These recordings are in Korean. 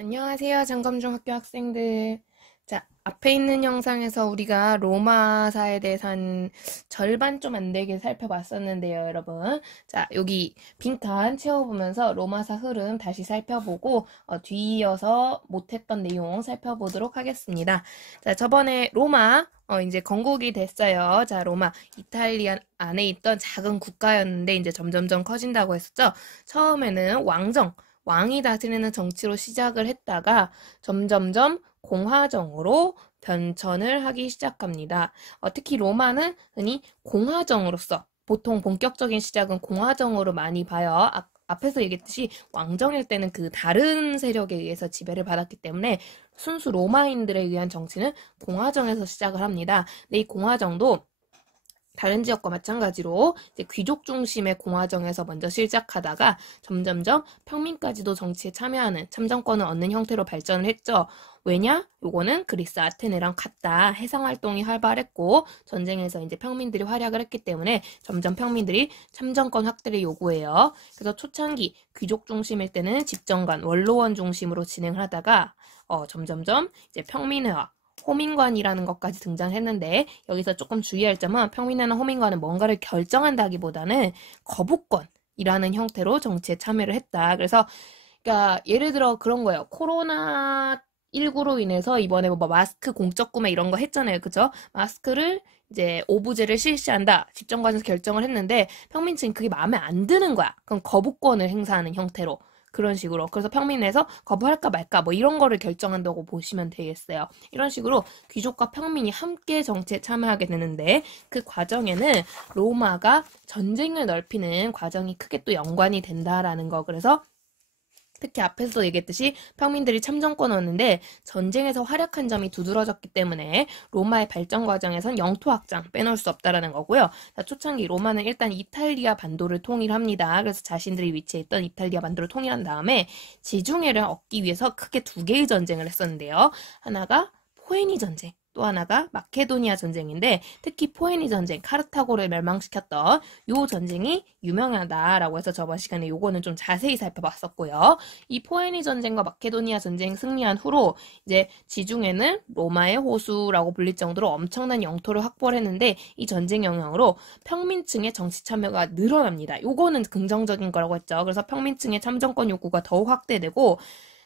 안녕하세요. 장검중 학교 학생들. 자, 앞에 있는 영상에서 우리가 로마사에 대해서 한 절반 좀 안 되게 살펴봤었는데요, 여러분. 자, 여기 빈칸 채워보면서 로마사 흐름 다시 살펴보고 뒤이어서 못했던 내용 살펴보도록 하겠습니다. 자, 저번에 로마 이제 건국이 됐어요. 자, 로마 이탈리아 안에 있던 작은 국가였는데 이제 점점점 커진다고 했었죠. 처음에는 왕이 다스리는 정치로 시작을 했다가 점점점 공화정으로 변천을 하기 시작합니다. 특히 로마는 흔히 공화정으로서 보통 본격적인 시작은 공화정으로 많이 봐요. 앞에서 얘기했듯이 왕정일 때는 그 다른 세력에 의해서 지배를 받았기 때문에 순수 로마인들에 의한 정치는 공화정에서 시작을 합니다. 근데 이 공화정도 다른 지역과 마찬가지로 이제 귀족 중심의 공화정에서 먼저 시작하다가 점점점 평민까지도 정치에 참여하는 참정권을 얻는 형태로 발전을 했죠. 왜냐? 요거는 그리스 아테네랑 같다. 해상활동이 활발했고 전쟁에서 이제 평민들이 활약을 했기 때문에 점점 평민들이 참정권 확대를 요구해요. 그래서 초창기 귀족 중심일 때는 집정관, 원로원 중심으로 진행을 하다가 점점점 이제 평민회화, 호민관이라는 것까지 등장했는데 여기서 조금 주의할 점은 평민회나 호민관은 뭔가를 결정한다기보다는 거부권이라는 형태로 정치에 참여를 했다. 그래서 그러니까 예를 들어 그런 거예요. 코로나19로 인해서 이번에 뭐 마스크 공적 구매 이런 거 했잖아요. 그죠? 마스크를 이제 오부제를 실시한다. 집정관에서 결정을 했는데 평민층이 그게 마음에 안 드는 거야. 그럼 거부권을 행사하는 형태로. 그런 식으로. 그래서 평민에서 거부할까 말까 뭐 이런 거를 결정한다고 보시면 되겠어요. 이런 식으로 귀족과 평민이 함께 정치에 참여하게 되는데 그 과정에는 로마가 전쟁을 넓히는 과정이 크게 또 연관이 된다라는 거. 그래서 특히 앞에서 얘기했듯이 평민들이 참정권을 얻는데 전쟁에서 활약한 점이 두드러졌기 때문에 로마의 발전 과정에선 영토 확장 빼놓을 수 없다라는 거고요. 자, 초창기 로마는 일단 이탈리아 반도를 통일합니다. 그래서 자신들이 위치해 있던 이탈리아 반도를 통일한 다음에 지중해를 얻기 위해서 크게 두 개의 전쟁을 했었는데요. 하나가 포에니 전쟁, 또 하나가 마케도니아 전쟁인데 특히 포에니 전쟁, 카르타고를 멸망시켰던 요 전쟁이 유명하다라고 해서 저번 시간에 요거는 좀 자세히 살펴봤었고요. 이 포에니 전쟁과 마케도니아 전쟁 승리한 후로 이제 지중해는 로마의 호수라고 불릴 정도로 엄청난 영토를 확보를 했는데 이 전쟁 영향으로 평민층의 정치 참여가 늘어납니다. 요거는 긍정적인 거라고 했죠. 그래서 평민층의 참정권 요구가 더욱 확대되고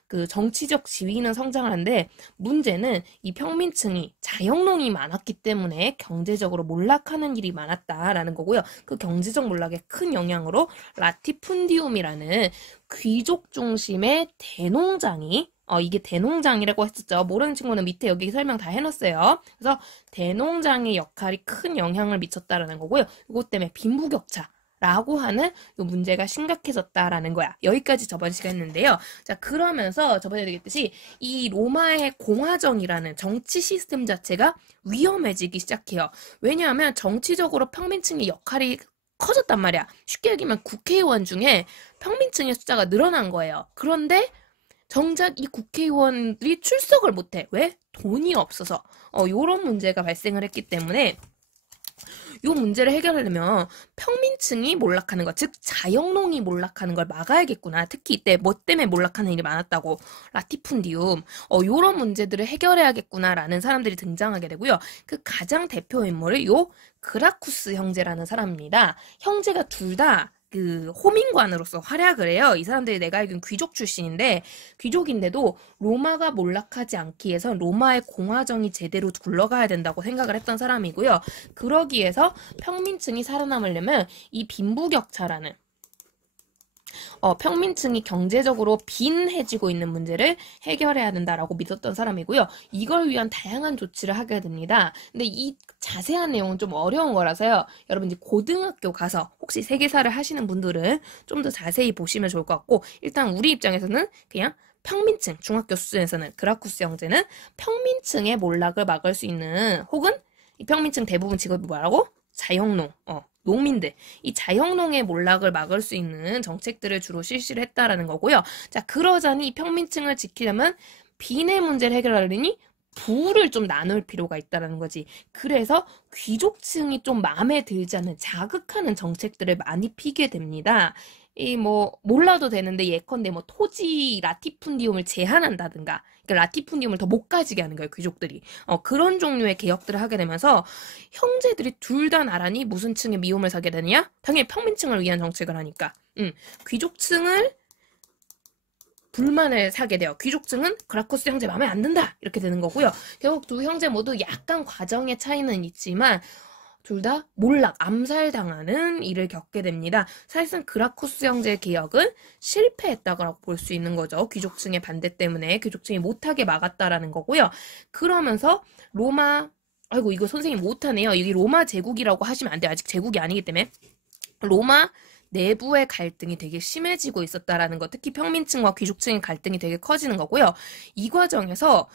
그 정치적 지위는 성장을 하는데 문제는 이 평민층이 자영농이 많았기 때문에 경제적으로 몰락하는 일이 많았다라는 거고요. 그 경제적 몰락에 큰 영향으로 라티푼디움이라는 귀족 중심의 대농장이 이게 대농장이라고 했었죠. 모르는 친구는 밑에 여기 설명 다 해놨어요. 그래서 대농장의 역할이 큰 영향을 미쳤다라는 거고요. 이것 때문에 빈부격차 라고 하는 요 문제가 심각해졌다라는 거야. 여기까지 저번 시간 했는데요. 자, 그러면서 저번에 얘기했듯이 이 로마의 공화정이라는 정치 시스템 자체가 위험해지기 시작해요. 왜냐하면 정치적으로 평민층의 역할이 커졌단 말이야. 쉽게 얘기하면 국회의원 중에 평민층의 숫자가 늘어난 거예요. 그런데 정작 이 국회의원들이 출석을 못해. 왜? 돈이 없어서. 요런 문제가 발생을 했기 때문에 이 문제를 해결하려면 평민층이 몰락하는 것, 즉 자영농이 몰락하는 걸 막아야겠구나. 특히 이때 뭐 때문에 몰락하는 일이 많았다고 라티푼디움, 이런 문제들을 해결해야겠구나라는 사람들이 등장하게 되고요. 그 가장 대표 인물이 요 그라쿠스 형제라는 사람입니다. 형제가 둘 다 그 호민관으로서 활약을 해요. 이 사람들이 내가 알기로는 귀족 출신인데 귀족인데도 로마가 몰락하지 않기 위해서 로마의 공화정이 제대로 굴러가야 된다고 생각을 했던 사람이고요. 그러기 위해서 평민층이 살아남으려면 이 빈부격차라는 평민층이 경제적으로 빈해지고 있는 문제를 해결해야 된다라고 믿었던 사람이고요. 이걸 위한 다양한 조치를 하게 됩니다. 근데 이 자세한 내용은 좀 어려운 거라서요. 여러분 이제 고등학교 가서 혹시 세계사를 하시는 분들은 좀 더 자세히 보시면 좋을 것 같고 일단 우리 입장에서는 그냥 평민층, 중학교 수준에서는 그라쿠스 형제는 평민층의 몰락을 막을 수 있는 혹은 이 평민층 대부분 직업이 뭐라고? 자영농, 농민들, 이 자영농의 몰락을 막을 수 있는 정책들을 주로 실시를 했다라는 거고요. 자, 그러자니 이 평민층을 지키려면 빈의 문제를 해결하려니 부를 좀 나눌 필요가 있다는 거지. 그래서 귀족층이 좀 마음에 들지 않는 자극하는 정책들을 많이 피게 됩니다. 이 뭐 몰라도 되는데 예컨대 뭐 토지 라티푼디움을 제한한다든가 그러니까 라티푼디움을 더 못 가지게 하는 거예요 귀족들이 그런 종류의 개혁들을 하게 되면서 형제들이 둘 다 나란히 무슨 층의 미움을 사게 되느냐 당연히 평민층을 위한 정책을 하니까 귀족층을 불만을 사게 돼요. 귀족층은 그라쿠스 형제 마음에 안 든다 이렇게 되는 거고요. 결국 두 형제 모두 약간 과정의 차이는 있지만 둘 다 몰락, 암살당하는 일을 겪게 됩니다. 사실상 그라쿠스 형제의 개혁은 실패했다고 볼 수 있는 거죠. 귀족층의 반대 때문에 귀족층이 못하게 막았다라는 거고요. 그러면서 로마, 아이고 이거 선생님 못하네요. 여기 로마 제국이라고 하시면 안 돼요. 아직 제국이 아니기 때문에. 로마 내부의 갈등이 되게 심해지고 있었다라는 거, 특히 평민층과 귀족층의 갈등이 되게 커지는 거고요. 이 과정에서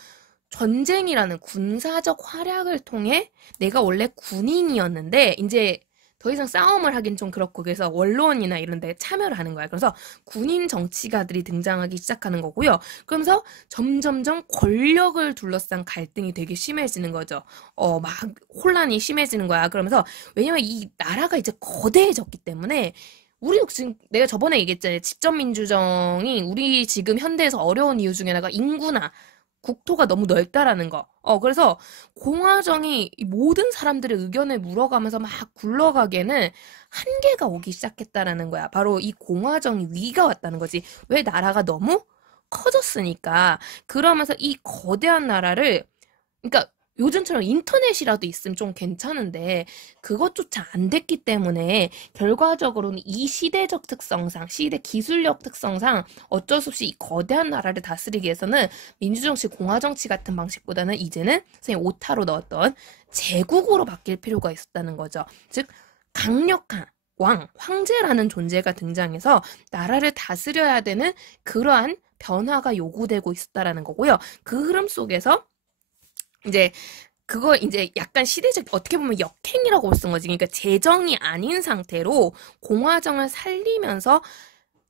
전쟁이라는 군사적 활약을 통해 내가 원래 군인이었는데 이제 더 이상 싸움을 하긴 좀 그렇고 그래서 원로원이나 이런 데 참여를 하는 거야. 그래서 군인 정치가들이 등장하기 시작하는 거고요. 그러면서 점점점 권력을 둘러싼 갈등이 되게 심해지는 거죠. 막 혼란이 심해지는 거야. 그러면서 왜냐면 이 나라가 이제 거대해졌기 때문에 우리도 지금 내가 저번에 얘기했잖아요. 집전민주정이 우리 지금 현대에서 어려운 이유 중에 하나가 인구나 국토가 너무 넓다라는 거. 그래서 공화정이 모든 사람들의 의견을 물어가면서 막 굴러가기에는 한계가 오기 시작했다라는 거야. 바로 이 공화정이 위가 왔다는 거지. 왜 나라가 너무 커졌으니까. 그러면서 이 거대한 나라를, 그러니까 요즘처럼 인터넷이라도 있으면 좀 괜찮은데 그것조차 안 됐기 때문에 결과적으로는 이 시대적 특성상 시대 기술력 특성상 어쩔 수 없이 이 거대한 나라를 다스리기 위해서는 민주정치 공화정치 같은 방식보다는 이제는 선생님 오타로 넣었던 제국으로 바뀔 필요가 있었다는 거죠. 즉 강력한 황제라는 존재가 등장해서 나라를 다스려야 되는 그러한 변화가 요구되고 있었다라는 거고요. 그 흐름 속에서 이제 그거 이제 약간 시대적 어떻게 보면 역행이라고 쓴 거지. 그러니까 제정이 아닌 상태로 공화정을 살리면서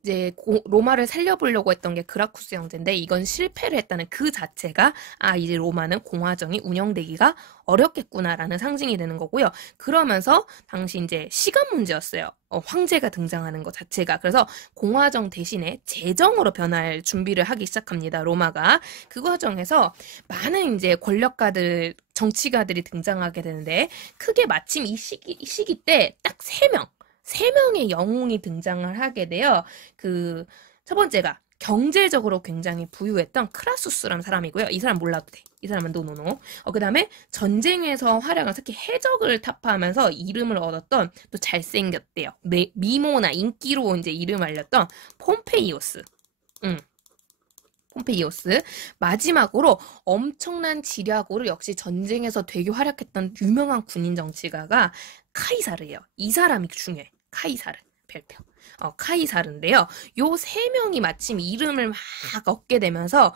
이제 로마를 살려보려고 했던 게 그라쿠스 형제인데 이건 실패를 했다는 그 자체가 이제 로마는 공화정이 운영되기가 어렵겠구나라는 상징이 되는 거고요. 그러면서 당시 이제 시간 문제였어요. 황제가 등장하는 것 자체가. 그래서 공화정 대신에 제정으로 변할 준비를 하기 시작합니다. 로마가. 그 과정에서 많은 이제 권력가들 정치가들이 등장하게 되는데 크게 마침 이 시기 때 딱 세 명의 영웅이 등장을 하게 돼요. 첫 번째가 경제적으로 굉장히 부유했던 크라수스라는 사람이고요. 이 사람 몰라도 돼. 이 사람은 노노노. 그 다음에 전쟁에서 활약한 특히 해적을 타파하면서 이름을 얻었던 또 잘생겼대요. 미모나 인기로 이제 이름 알렸던 폼페이오스. 폼페이오스. 마지막으로 엄청난 지략으로 역시 전쟁에서 되게 활약했던 유명한 군인 정치가가 카이사르예요. 이 사람이 중요해. 카이사르. 별표. 카이사르인데요. 요 세 명이 마침 이름을 막 얻게 되면서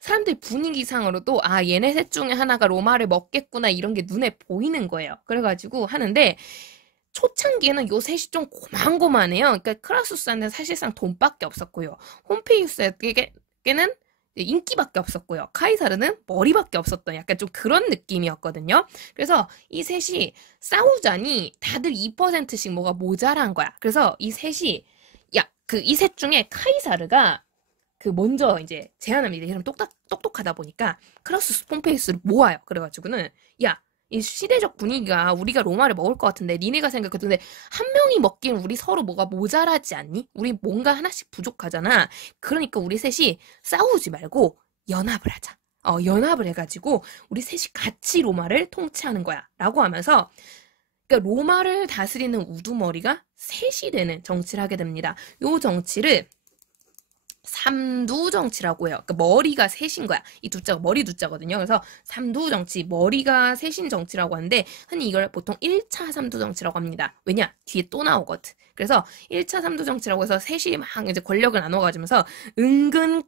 사람들 분위기상으로도 얘네 셋 중에 하나가 로마를 먹겠구나 이런 게 눈에 보이는 거예요. 그래가지고 하는데 초창기에는 요 셋이 좀 고만고만해요. 그러니까 크라수스한테는 사실상 돈밖에 없었고요. 홈페이우스에게는 인기밖에 없었고요. 카이사르는 머리밖에 없었던 약간 좀 그런 느낌이었거든요. 그래서 이 셋이 싸우자니 다들 2%씩 뭐가 모자란 거야. 그래서 이 셋이 이 셋 중에 카이사르가 먼저 이제 제안합니다. 이 사람 똑똑하다 보니까 크라수스 폼페이우스를 모아요. 그래가지고는 이 시대적 분위기가 우리가 로마를 먹을 것 같은데 니네가 생각했는데 한 명이 먹기엔 우리 서로 뭐가 모자라지 않니? 우리 뭔가 하나씩 부족하잖아. 그러니까 우리 셋이 싸우지 말고 연합을 하자. 연합을 해가지고 우리 셋이 같이 로마를 통치하는 거야. 라고 하면서 그러니까 로마를 다스리는 우두머리가 셋이 되는 정치를 하게 됩니다. 요 정치를 삼두 정치라고 해요. 그러니까 머리가 셋인 거야. 이 두자가 머리 두자거든요. 그래서 삼두 정치, 머리가 셋인 정치라고 하는데 흔히 이걸 보통 1차 삼두 정치라고 합니다. 왜냐? 뒤에 또 나오거든. 그래서 1차 삼두 정치라고 해서 셋이 막 이제 권력을 나눠 가지면서 은근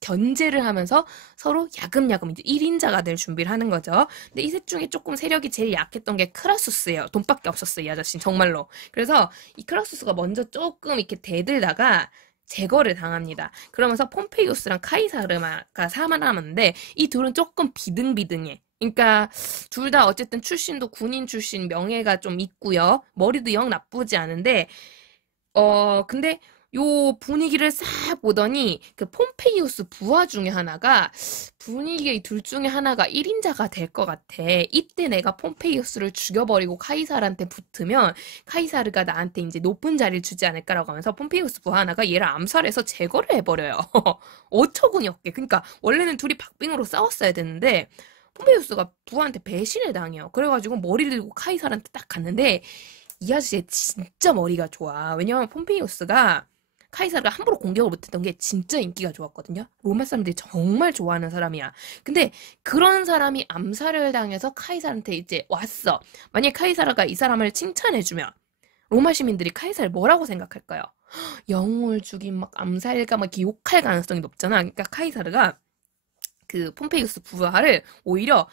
견제를 하면서 서로 야금야금 이제 1인자가 될 준비를 하는 거죠. 근데 이 셋 중에 조금 세력이 제일 약했던 게 크라수스예요. 돈밖에 없었어요, 이 아저씨 정말로. 그래서 이 크라수스가 먼저 조금 이렇게 대들다가 제거를 당합니다. 그러면서 폼페이우스랑 카이사르가 살아남았는데 이 둘은 조금 비등비등해. 그러니까 둘 다 어쨌든 출신도 군인 출신 명예가 좀 있고요. 머리도 영 나쁘지 않은데 근데 요 분위기를 싹 보더니 그 폼페이우스 부하 중에 하나가 분위기의 둘 중에 하나가 1인자가 될 것 같아. 이때 내가 폼페이우스를 죽여버리고 카이사르한테 붙으면 카이사르가 나한테 이제 높은 자리를 주지 않을까라고 하면서 폼페이우스 부하 하나가 얘를 암살해서 제거를 해버려요. 어처구니 없게. 그러니까 원래는 둘이 박빙으로 싸웠어야 되는데 폼페이우스가 부하한테 배신을 당해요. 그래가지고 머리를 들고 카이사르한테 딱 갔는데 이 아저씨 진짜 머리가 좋아. 왜냐면 폼페이우스가 카이사르가 함부로 공격을 못했던 게 진짜 인기가 좋았거든요. 로마 사람들이 정말 좋아하는 사람이야. 근데 그런 사람이 암살을 당해서 카이사르한테 이제 왔어. 만약 카이사르가 이 사람을 칭찬해주면 로마 시민들이 카이사를 뭐라고 생각할까요? 영웅을 죽인 막 암살가 막 이렇게 욕할 가능성이 높잖아. 그러니까 카이사르가 그 폼페이우스 부하를 오히려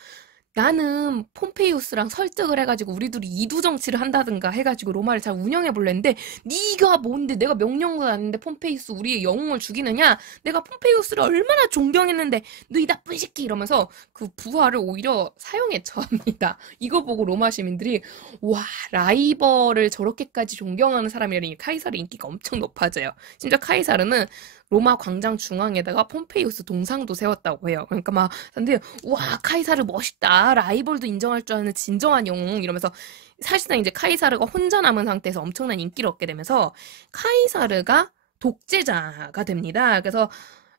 나는 폼페이우스랑 설득을 해가지고 우리 둘이 이두 정치를 한다든가 해가지고 로마를 잘 운영해 볼랬는데 네가 뭔데 내가 명령도 아닌데 폼페이우스 우리의 영웅을 죽이느냐? 내가 폼페이우스를 얼마나 존경했는데 너 이 나쁜 새끼 이러면서 그 부하를 오히려 사형에 처합니다. 이거 보고 로마 시민들이 와 라이벌을 저렇게까지 존경하는 사람이라니 카이사르 인기가 엄청 높아져요. 심지어 카이사르는 로마 광장 중앙에다가 폼페이우스 동상도 세웠다고 해요. 그러니까 막 근데 와 카이사르 멋있다. 라이벌도 인정할 줄 아는 진정한 영웅 이러면서 사실상 이제 카이사르가 혼자 남은 상태에서 엄청난 인기를 얻게 되면서 카이사르가 독재자가 됩니다. 그래서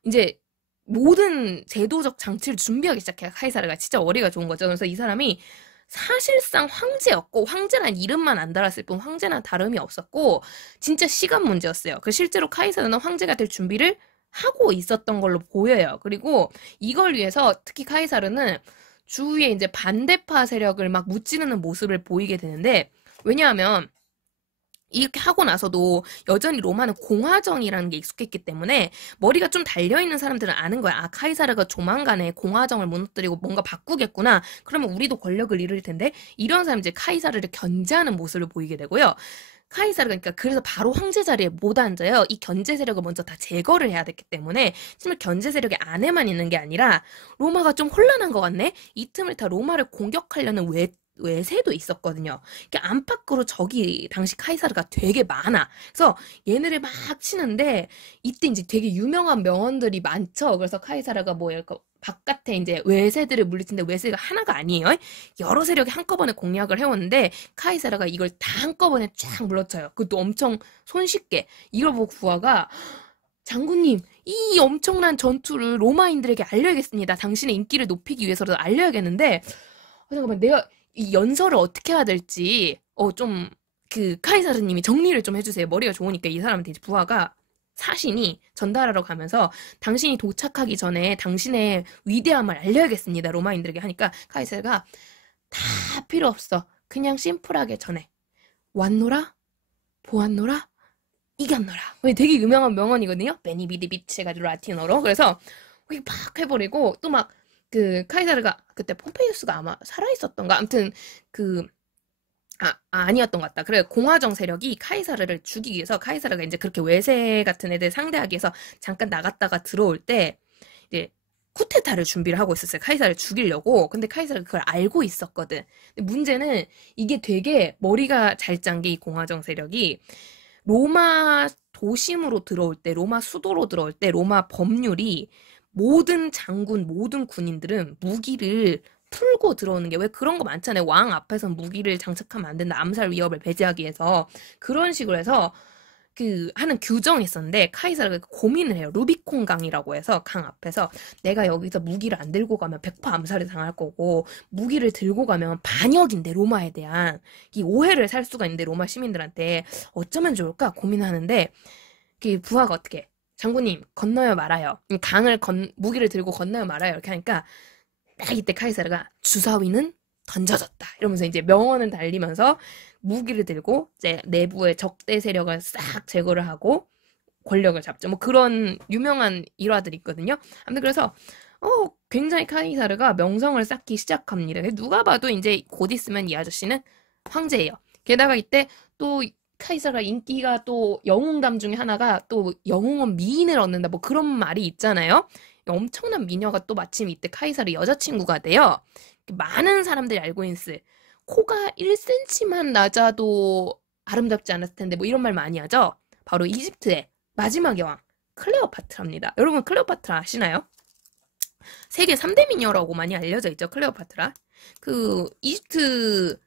이제 모든 제도적 장치를 준비하기 시작해요. 카이사르가 진짜 머리가 좋은 거죠. 그래서 이 사람이 사실상 황제였고 황제란 이름만 안 달았을 뿐 황제는 다름이 없었고 진짜 시간 문제였어요. 그 실제로 카이사르는 황제가 될 준비를 하고 있었던 걸로 보여요. 그리고 이걸 위해서 특히 카이사르는 주위에 이제 반대파 세력을 막 무찌르는 모습을 보이게 되는데 왜냐하면 이렇게 하고 나서도 여전히 로마는 공화정이라는 게 익숙했기 때문에 머리가 좀 달려있는 사람들은 아는 거야. 아, 카이사르가 조만간에 공화정을 무너뜨리고 뭔가 바꾸겠구나. 그러면 우리도 권력을 잃을 텐데 이런 사람이 이제 카이사르를 견제하는 모습을 보이게 되고요. 카이사르가 그러니까 그래서 바로 황제 자리에 못 앉아요. 이 견제 세력을 먼저 다 제거를 해야 됐기 때문에 지금 견제 세력이 안에만 있는 게 아니라 로마가 좀 혼란한 것 같네. 이 틈을 타 로마를 공격하려는 외세도 있었거든요. 그러니까 안팎으로 적이 당시 카이사르가 되게 많아. 그래서 얘네를 막 치는데 이때 이제 되게 유명한 명언들이 많죠. 그래서 카이사르가 뭐 이렇게 바깥에 이제 외세들을 물리치는데 외세가 하나가 아니에요. 여러 세력이 한꺼번에 공략을 해오는데 카이사르가 이걸 다 한꺼번에 쫙 물러쳐요. 그것도 엄청 손쉽게. 이걸 보고 구하가 장군님, 이 엄청난 전투를 로마인들에게 알려야겠습니다. 당신의 인기를 높이기 위해서라도 알려야겠는데 잠깐만 내가 이 연설을 어떻게 해야 될지 좀 그 카이사르님이 정리를 좀 해주세요. 머리가 좋으니까 이 사람한테 이제 부하가 사신이 전달하러 가면서 당신이 도착하기 전에 당신의 위대함을 알려야겠습니다. 로마인들에게 하니까 카이사르가 다 필요 없어. 그냥 심플하게 전해. 왔노라? 보았노라? 이겼노라. 되게 유명한 명언이거든요. 베니비디 비치 해가지고 라틴어로. 그래서 그게 막 해버리고 또 막 그 카이사르가 그때 폼페이우스가 아마 살아있었던가 아무튼 그 아니었던 것 같다. 그래 공화정 세력이 카이사르를 죽이기 위해서 카이사르가 이제 그렇게 외세 같은 애들 상대하기 위해서 잠깐 나갔다가 들어올 때 이제 쿠데타를 준비를 하고 있었어요. 카이사르를 죽이려고. 근데 카이사르가 그걸 알고 있었거든. 근데 문제는 이게 되게 머리가 잘 짠 게 이 공화정 세력이 로마 도심으로 들어올 때, 로마 수도로 들어올 때 로마 법률이 모든 장군, 모든 군인들은 무기를 풀고 들어오는 게 왜 그런 거 많잖아요. 왕 앞에서 무기를 장착하면 안 된다. 암살 위협을 배제하기 위해서. 그런 식으로 해서 그 하는 규정이 있었는데 카이사르가 고민을 해요. 루비콘 강이라고 해서 강 앞에서 내가 여기서 무기를 안 들고 가면 100% 암살을 당할 거고 무기를 들고 가면 반역인데 로마에 대한 이 오해를 살 수가 있는데 로마 시민들한테 어쩌면 좋을까 고민하는데 그 부하가 어떻게 장군님 건너요 말아요. 강을 무기를 들고 건너요 말아요. 이렇게 하니까 딱 이때 카이사르가 주사위는 던져졌다. 이러면서 이제 명언을 달리면서 무기를 들고 이제 내부의 적대 세력을 싹 제거를 하고 권력을 잡죠. 뭐 그런 유명한 일화들이 있거든요. 아무튼 그래서 굉장히 카이사르가 명성을 쌓기 시작합니다. 누가 봐도 이제 곧 있으면 이 아저씨는 황제예요. 게다가 이때 또 카이사르가 인기가 또 영웅담 중에 하나가 또 영웅은 미인을 얻는다. 뭐 그런 말이 있잖아요. 엄청난 미녀가 또 마침 이때 카이사르 여자친구가 돼요. 많은 사람들이 알고 있을 코가 1cm만 낮아도 아름답지 않았을 텐데 뭐 이런 말 많이 하죠. 바로 이집트의 마지막 여왕 클레오파트라입니다. 여러분 클레오파트라 아시나요? 세계 3대 미녀라고 많이 알려져 있죠. 클레오파트라. 그 이집트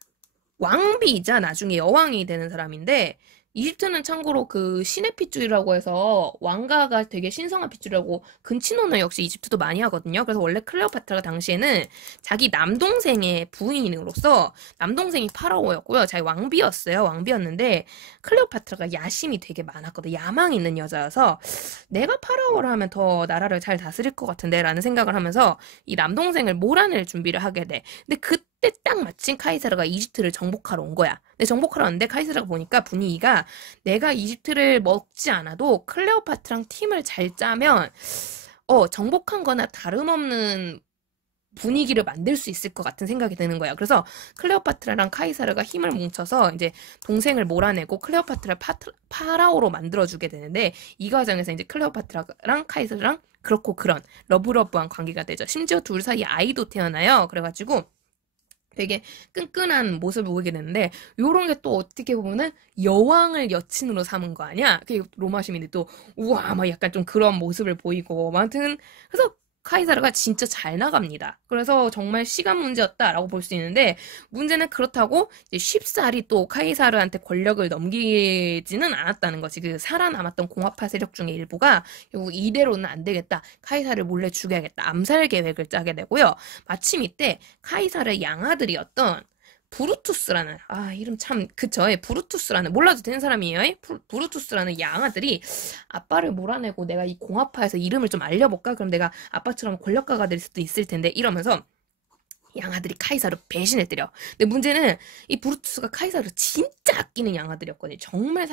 왕비이자 나중에 여왕이 되는 사람인데 이집트는 참고로 그 신의 핏줄이라고 해서 왕가가 되게 신성한 핏줄이라고 근친혼을 역시 이집트도 많이 하거든요. 그래서 원래 클레오파트라가 당시에는 자기 남동생의 부인으로서 남동생이 파라오였고요. 자기 왕비였어요. 왕비였는데 클레오파트라가 야심이 되게 많았거든. 야망 있는 여자여서 내가 파라오를 하면 더 나라를 잘 다스릴 것 같은데 라는 생각을 하면서 이 남동생을 몰아낼 준비를 하게 돼. 근데 그때 딱 마침 카이사르가 이집트를 정복하러 온 거야. 근데 정복하러 왔는데 카이사르가 보니까 분위기가 내가 이집트를 먹지 않아도 클레오파트랑 팀을 잘 짜면 정복한 거나 다름없는 분위기를 만들 수 있을 것 같은 생각이 드는 거야. 그래서 클레오파트라랑 카이사르가 힘을 뭉쳐서 이제 동생을 몰아내고 클레오파트라를 파라오로 만들어주게 되는데 이 과정에서 이제 클레오파트라랑 카이사르랑 그렇고 그런 러브러브한 관계가 되죠. 심지어 둘 사이에 아이도 태어나요. 그래가지고 되게 끈끈한 모습을 보이게 되는데 요런 게 또 어떻게 보면은 여왕을 여친으로 삼은 거 아니야? 그 로마 시민들이 또 우와 막 약간 좀 그런 모습을 보이고 아무튼 그래서 카이사르가 진짜 잘 나갑니다. 그래서 정말 시간 문제였다라고 볼 수 있는데 문제는 그렇다고 이제 쉽사리 또 카이사르한테 권력을 넘기지는 않았다는 거지. 그 살아남았던 공화파 세력 중에 일부가 결국 이대로는 안 되겠다. 카이사르를 몰래 죽여야겠다. 암살 계획을 짜게 되고요. 마침 이때 카이사르의 양아들이었던 브루투스라는 이름 참 그쵸? 예, 브루투스라는 몰라도 되는 사람이에요. 예? 브루투스라는 양아들이 아빠를 몰아내고 내가 이 공화파에서 이름을 좀 알려볼까? 그럼 내가 아빠처럼 권력가가 될 수도 있을 텐데 이러면서 양아들이 카이사르 배신을 때려. 근데 문제는 이 브루투스가 카이사르를 진짜 아끼는 양아들이었거든요. 정말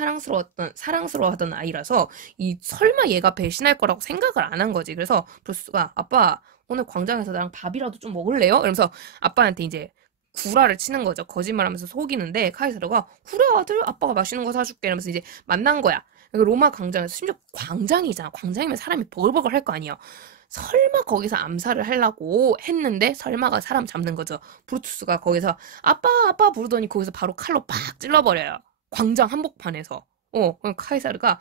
사랑스러워하던 아이라서 이 설마 얘가 배신할 거라고 생각을 안 한 거지. 그래서 브루투스가 아빠 오늘 광장에서 나랑 밥이라도 좀 먹을래요? 이러면서 아빠한테 이제 구라를 치는 거죠. 거짓말하면서 속이는데 카이사르가 그래 아들 아빠가 맛있는 거 사줄게 이러면서 이제 만난 거야. 로마 광장에서 심지어 광장이잖아. 광장이면 사람이 버글버글 할 거 아니에요. 설마 거기서 암살을 하려고 했는데 설마가 사람 잡는 거죠. 브루투스가 거기서 아빠 아빠 부르더니 거기서 바로 칼로 팍 찔러버려요. 광장 한복판에서. 그럼 카이사르가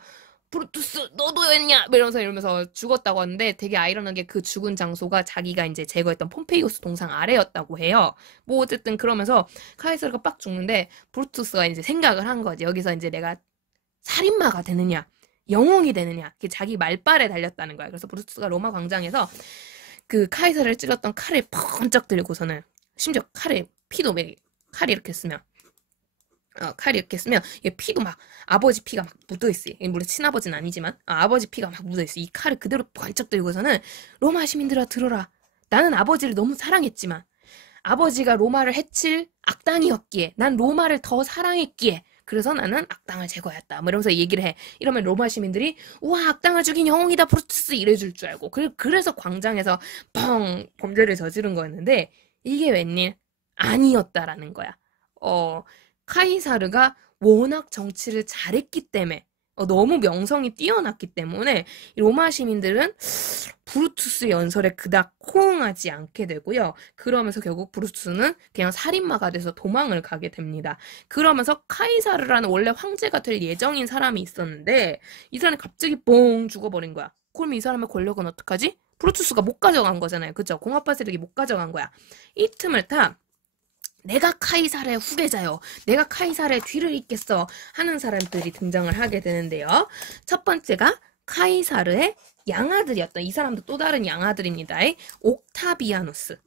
브루투스 너도 했냐? 이러면서 죽었다고 하는데 되게 아이러니하게 그 죽은 장소가 자기가 이제 제거했던 폼페이우스 동상 아래였다고 해요. 뭐 어쨌든 그러면서 카이사르가 빡 죽는데 브루투스가 이제 생각을 한 거지. 여기서 이제 내가 살인마가 되느냐 영웅이 되느냐 그게 자기 말빨에 달렸다는 거야. 그래서 브루투스가 로마 광장에서 그 카이사르를 찔렀던 칼을 번쩍 들고서는 심지어 칼이 이렇게 쓰면 칼이 이렇게 쓰면 얘 피도 막 아버지 피가 막 묻어있어. 물론 친아버지는 아니지만 아버지 피가 막 묻어있어. 이 칼을 그대로 번쩍 들고서는 로마 시민들아 들어라. 나는 아버지를 너무 사랑했지만 아버지가 로마를 해칠 악당이었기에 난 로마를 더 사랑했기에 그래서 나는 악당을 제거했다. 뭐 이러면서 얘기를 해. 이러면 로마 시민들이 우와 악당을 죽인 영웅이다 브루투스 이래줄 줄 알고 그래서 광장에서 펑 범죄를 저지른 거였는데 이게 웬일 아니었다라는 거야. 카이사르가 워낙 정치를 잘했기 때문에 너무 명성이 뛰어났기 때문에 로마 시민들은 브루투스 연설에 그닥 호응하지 않게 되고요. 그러면서 결국 브루투스는 그냥 살인마가 돼서 도망을 가게 됩니다. 그러면서 카이사르라는 원래 황제가 될 예정인 사람이 있었는데 이 사람이 갑자기 뻥 죽어버린 거야. 그럼 이 사람의 권력은 어떡하지? 브루투스가 못 가져간 거잖아요. 그쵸? 공화파 세력이 못 가져간 거야. 이 틈을 타 내가 카이사르의 후계자요. 내가 카이사르의 뒤를 잇겠어 하는 사람들이 등장을 하게 되는데요. 첫 번째가 카이사르의 양아들이었던 이 사람도 또 다른 양아들입니다. 옥타비아누스.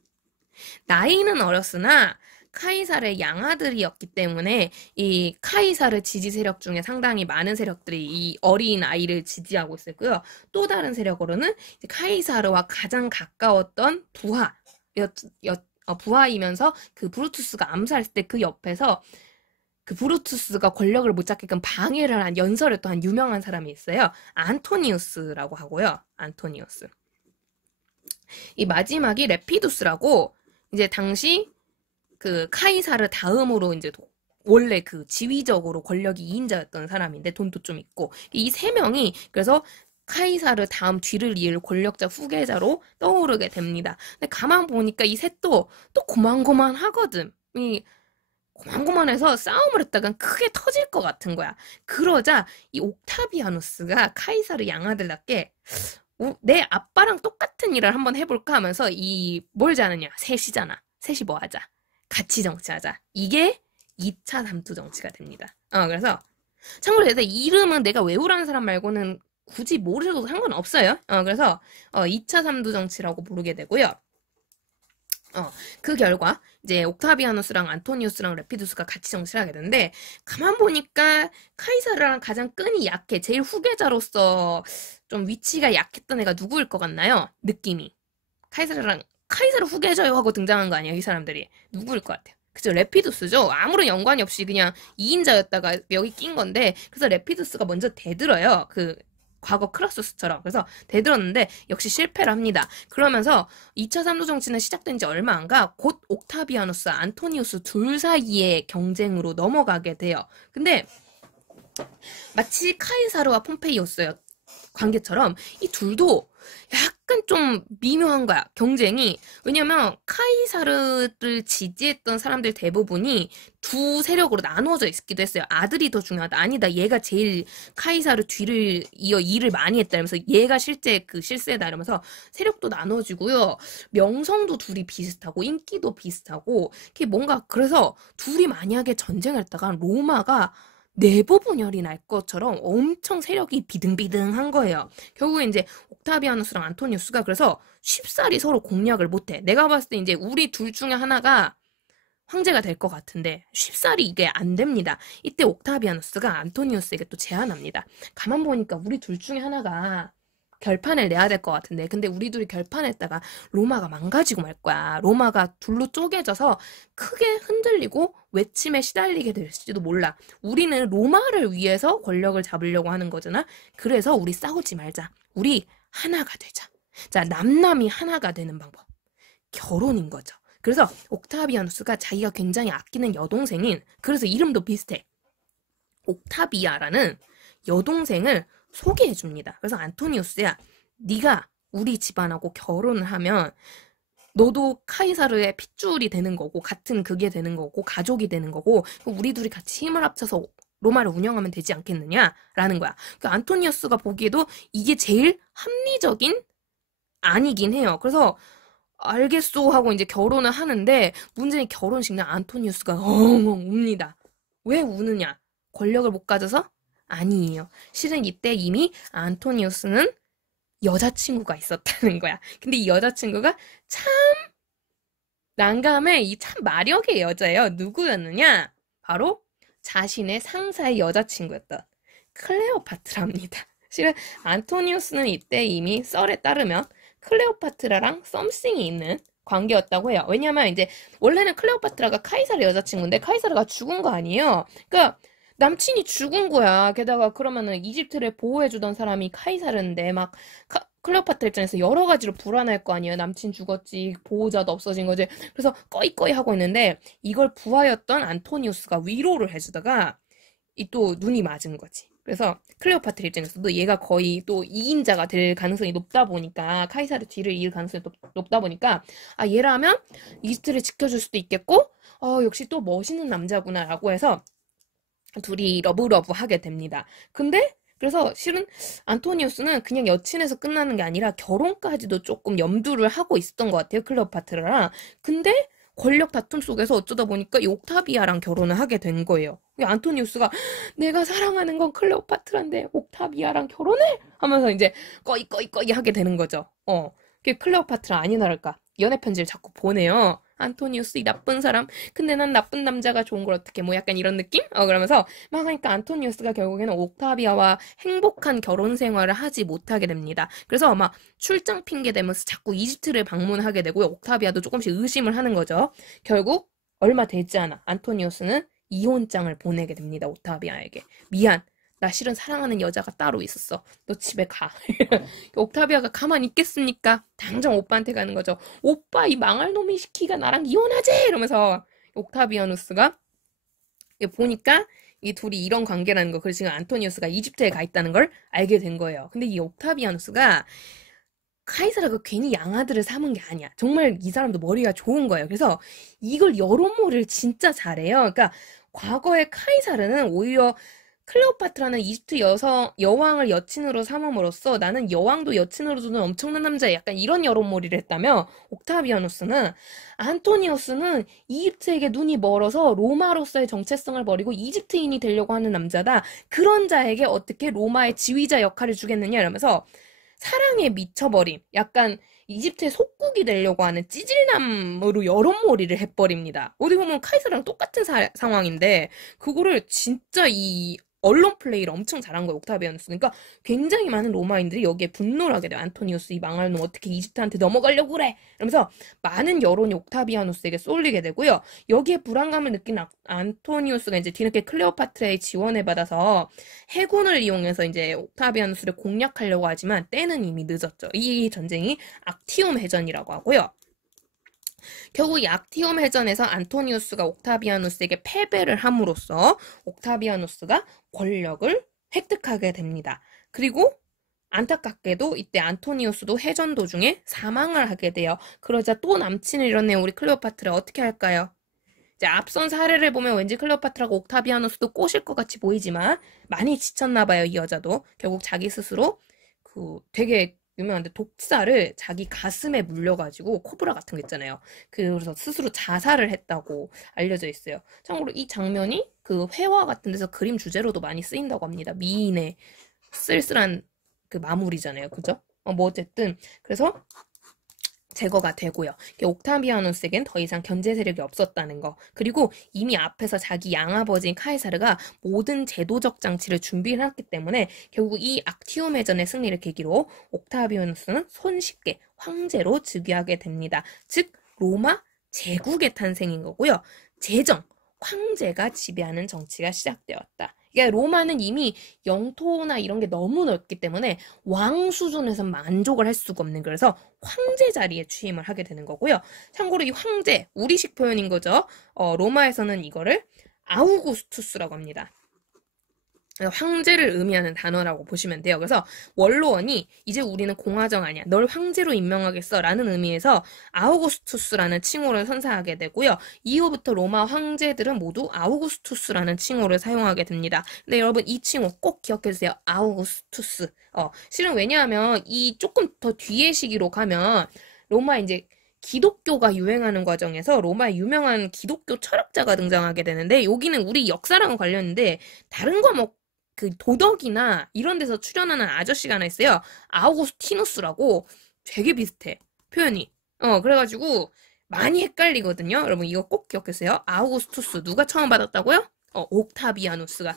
나이는 어렸으나 카이사르의 양아들이었기 때문에 이 카이사르 지지 세력 중에 상당히 많은 세력들이 이 어린 아이를 지지하고 있었고요. 또 다른 세력으로는 카이사르와 가장 가까웠던 부하이면서 그 브루투스가 암살했을 때 그 옆에서 그 브루투스가 권력을 못 잡게끔 방해를 한 연설을 또 한 유명한 사람이 있어요. 안토니우스라고 하고요. 안토니우스. 이 마지막이 레피두스라고 이제 당시 그 카이사르 다음으로 이제 원래 그 지위적으로 권력이 2인자였던 사람인데 돈도 좀 있고 이 세 명이 그래서 카이사르 다음 뒤를 이을 권력자 후계자로 떠오르게 됩니다. 근데 가만 보니까 이 셋도 또 고만고만하거든. 이 고만고만해서 싸움을 했다간 크게 터질 것 같은 거야. 그러자 이 옥타비아누스가 카이사르 양아들답게 내 아빠랑 똑같은 일을 한번 해볼까 하면서 뭘 자느냐? 셋이잖아. 셋이 뭐 하자? 같이 정치하자. 이게 2차 삼두 정치가 됩니다. 그래서 참고로 해서 이름은 내가 외우라는 사람 말고는 굳이 모르셔도 상관없어요. 그래서 2차 삼두 정치라고 부르게 되고요. 그 결과 이제 옥타비아누스랑 안토니우스랑 레피두스가 같이 정치를 하게 되는데 가만 보니까 카이사르랑 가장 끈이 약해. 제일 후계자로서 좀 위치가 약했던 애가 누구일 것 같나요? 느낌이. 카이사르 후계자요 하고 등장한 거 아니에요? 이 사람들이. 누구일 것 같아요? 그죠? 레피두스죠? 아무런 연관이 없이 그냥 2인자였다가 여기 낀 건데 그래서 레피두스가 먼저 대들어요. 과거 크라수스처럼. 그래서 대들었는데 역시 실패를 합니다. 그러면서 2차 삼도 정치는 시작된 지 얼마 안 가 곧 옥타비아누스, 안토니우스 둘 사이의 경쟁으로 넘어가게 돼요. 근데 마치 카이사르와 폼페이오스의 관계처럼 이 둘도 약간 좀 미묘한 거야, 경쟁이. 왜냐면 카이사르를 지지했던 사람들 대부분이 두 세력으로 나누어져 있기도 했어요. 아들이 더 중요하다. 아니다, 얘가 제일 카이사르 뒤를 이어 일을 많이 했다 이러면서 얘가 실제 그 실세다 이러면서 세력도 나눠지고요. 명성도 둘이 비슷하고 인기도 비슷하고 이게 뭔가 그래서 둘이 만약에 전쟁을 했다가 로마가 내부 분열이 날 것처럼 엄청 세력이 비등비등한 거예요. 결국에 이제 옥타비아누스랑 안토니우스가 그래서 쉽사리 서로 공략을 못해. 내가 봤을 때 이제 우리 둘 중에 하나가 황제가 될 것 같은데 쉽사리 이게 안 됩니다. 이때 옥타비아누스가 안토니우스에게 또 제안합니다. 가만 보니까 우리 둘 중에 하나가 결판을 내야 될 것 같은데 근데 우리 둘이 결판했다가 로마가 망가지고 말 거야. 로마가 둘로 쪼개져서 크게 흔들리고 외침에 시달리게 될지도 몰라. 우리는 로마를 위해서 권력을 잡으려고 하는 거잖아. 그래서 우리 싸우지 말자. 우리 하나가 되자. 자, 남남이 하나가 되는 방법. 결혼인 거죠. 그래서 옥타비아누스가 자기가 굉장히 아끼는 여동생인 그래서 이름도 비슷해. 옥타비아라는 여동생을 소개해 줍니다. 그래서 안토니우스야, 네가 우리 집안하고 결혼을 하면 너도 카이사르의 핏줄이 되는 거고 같은 그게 되는 거고 가족이 되는 거고 우리 둘이 같이 힘을 합쳐서 로마를 운영하면 되지 않겠느냐라는 거야. 그러니까 안토니우스가 보기에도 이게 제일 합리적인 아니긴 해요. 그래서 알겠소 하고 이제 결혼을 하는데 문제는 결혼식 날 안토니우스가 엉엉 웁니다. 왜 우느냐? 권력을 못 가져서? 아니에요. 실은 이때 이미 안토니우스는 여자친구가 있었다는 거야. 근데 이 여자친구가 참 난감해. 이 참 마력의 여자예요. 누구였느냐? 바로 자신의 상사의 여자친구였던 클레오파트라입니다. 실은 안토니우스는 이때 이미 썰에 따르면 클레오파트라랑 썸씽이 있는 관계였다고 해요. 왜냐면 이제 원래는 클레오파트라가 카이사르 여자친구인데 카이사르가 죽은 거 아니에요. 그러니까 남친이 죽은 거야. 게다가 그러면은 이집트를 보호해주던 사람이 카이사르인데 막 클레오파트라 입장에서 여러 가지로 불안할 거 아니에요. 남친 죽었지, 보호자도 없어진 거지. 그래서 꺼이꺼이 하고 있는데 이걸 부하였던 안토니우스가 위로를 해주다가 이 또 눈이 맞은 거지. 그래서 클레오파트라 입장에서도 얘가 거의 또 2인자가 될 가능성이 높다 보니까 카이사르 뒤를 이을 가능성이 높다 보니까 아 얘라면 이집트를 지켜줄 수도 있겠고 역시 또 멋있는 남자구나 라고 해서 둘이 러브러브 하게 됩니다. 근데 그래서 실은 안토니우스는 그냥 여친에서 끝나는 게 아니라 결혼까지도 조금 염두를 하고 있었던 것 같아요. 클레오파트라랑. 근데 권력 다툼 속에서 어쩌다 보니까 이 옥타비아랑 결혼을 하게 된 거예요. 안토니우스가 내가 사랑하는 건 클레오파트라인데 옥타비아랑 결혼해? 하면서 이제 꺼이 하게 되는 거죠. 클레오파트라 아니나 다를까 연애 편지를 자꾸 보내요. 안토니우스 이 나쁜 사람. 근데 난 나쁜 남자가 좋은 걸 어떻게 뭐 약간 이런 느낌? 그러면서 막 하니까 안토니우스가 결국에는 옥타비아와 행복한 결혼 생활을 하지 못하게 됩니다. 그래서 막 출장 핑계 대면서 자꾸 이집트를 방문하게 되고요. 옥타비아도 조금씩 의심을 하는 거죠. 결국 얼마 되지 않아 안토니우스는 이혼장을 보내게 됩니다. 옥타비아에게. 미안. 나 실은 사랑하는 여자가 따로 있었어. 너 집에 가. 옥타비아가 가만히 있겠습니까? 당장 오빠한테 가는 거죠. 오빠 이 망할 놈의 시키가 나랑 이혼하지! 이러면서 옥타비아누스가 보니까 이 둘이 이런 관계라는 거. 그래서 지금 안토니우스가 이집트에 가 있다는 걸 알게 된 거예요. 근데 이 옥타비아누스가 카이사르가 괜히 양아들을 삼은 게 아니야. 정말 이 사람도 머리가 좋은 거예요. 그래서 이걸 여론몰이를 진짜 잘해요. 그러니까 과거에 카이사르는 오히려 클레오파트라는 이집트 여왕을 여친으로 삼음으로써 나는 여왕도 여친으로 두는 엄청난 남자야. 약간 이런 여론몰이를 했다며 옥타비아누스는 안토니우스는 이집트에게 눈이 멀어서 로마로서의 정체성을 버리고 이집트인이 되려고 하는 남자다. 그런 자에게 어떻게 로마의 지휘자 역할을 주겠느냐 이러면서 사랑에 미쳐버림. 약간 이집트의 속국이 되려고 하는 찌질남으로 여론몰이를 해버립니다. 어디 보면 카이사르랑 똑같은 상황인데 그거를 진짜 이 언론 플레이를 엄청 잘한 거예요, 옥타비아누스. 그러니까 굉장히 많은 로마인들이 여기에 분노를 하게 돼요. 안토니우스 이 망할 놈 어떻게 이집트한테 넘어가려고 그래? 이러면서 많은 여론이 옥타비아누스에게 쏠리게 되고요. 여기에 불안감을 느낀 안토니우스가 이제 뒤늦게 클레오파트라의 지원을 받아서 해군을 이용해서 이제 옥타비아누스를 공략하려고 하지만 때는 이미 늦었죠. 이 전쟁이 악티움 해전이라고 하고요. 결국 이 악티움 해전에서 안토니우스가 옥타비아누스에게 패배를 함으로써 옥타비아누스가 권력을 획득하게 됩니다. 그리고 안타깝게도 이때 안토니우스도 해전 도중에 사망을 하게 돼요. 그러자 또 남친을 잃었네요. 우리 클레오파트라 어떻게 할까요? 이제 앞선 사례를 보면 왠지 클레오파트라가 옥타비아누스도 꼬실 것 같이 보이지만 많이 지쳤나봐요. 이 여자도 결국 자기 스스로 되게 유명한데 독사를 자기 가슴에 물려가지고 코브라 같은 거 있잖아요. 그래서 스스로 자살을 했다고 알려져 있어요. 참고로 이 장면이 그 회화 같은 데서 그림 주제로도 많이 쓰인다고 합니다. 미인의 쓸쓸한 그 마무리잖아요. 그죠? 뭐 어쨌든 그래서 제거가 되고요. 옥타비아누스에겐 더 이상 견제 세력이 없었다는 거. 그리고 이미 앞에서 자기 양아버지인 카이사르가 모든 제도적 장치를 준비를 했기 때문에 결국 이 악티움 해전의 승리를 계기로 옥타비아누스는 손쉽게 황제로 즉위하게 됩니다. 즉 로마 제국의 탄생인 거고요. 제정, 황제가 지배하는 정치가 시작되었다. 그러니까 로마는 이미 영토나 이런 게 너무 넓기 때문에 왕 수준에서 만족을 할 수가 없는 그래서 황제 자리에 취임을 하게 되는 거고요. 참고로 이 황제, 우리식 표현인 거죠. 로마에서는 이거를 아우구스투스라고 합니다. 황제를 의미하는 단어라고 보시면 돼요. 그래서 원로원이 이제 우리는 공화정 아니야. 널 황제로 임명하겠어 라는 의미에서 아우구스투스라는 칭호를 선사하게 되고요. 이후부터 로마 황제들은 모두 아우구스투스라는 칭호를 사용하게 됩니다. 근데 여러분 이 칭호 꼭 기억해주세요. 아우구스투스. 실은 왜냐하면 이 조금 더 뒤의 시기로 가면 로마 이제 기독교가 유행하는 과정에서 로마의 유명한 기독교 철학자가 등장하게 되는데 여기는 우리 역사랑은 관련인데 다른 과목 그 도덕이나 이런 데서 출연하는 아저씨가 하나 있어요. 아우구스티누스라고 되게 비슷해. 표현이. 그래가지고 많이 헷갈리거든요. 여러분 이거 꼭 기억하세요. 아우구스투스 누가 처음 받았다고요? 옥타비아누스가.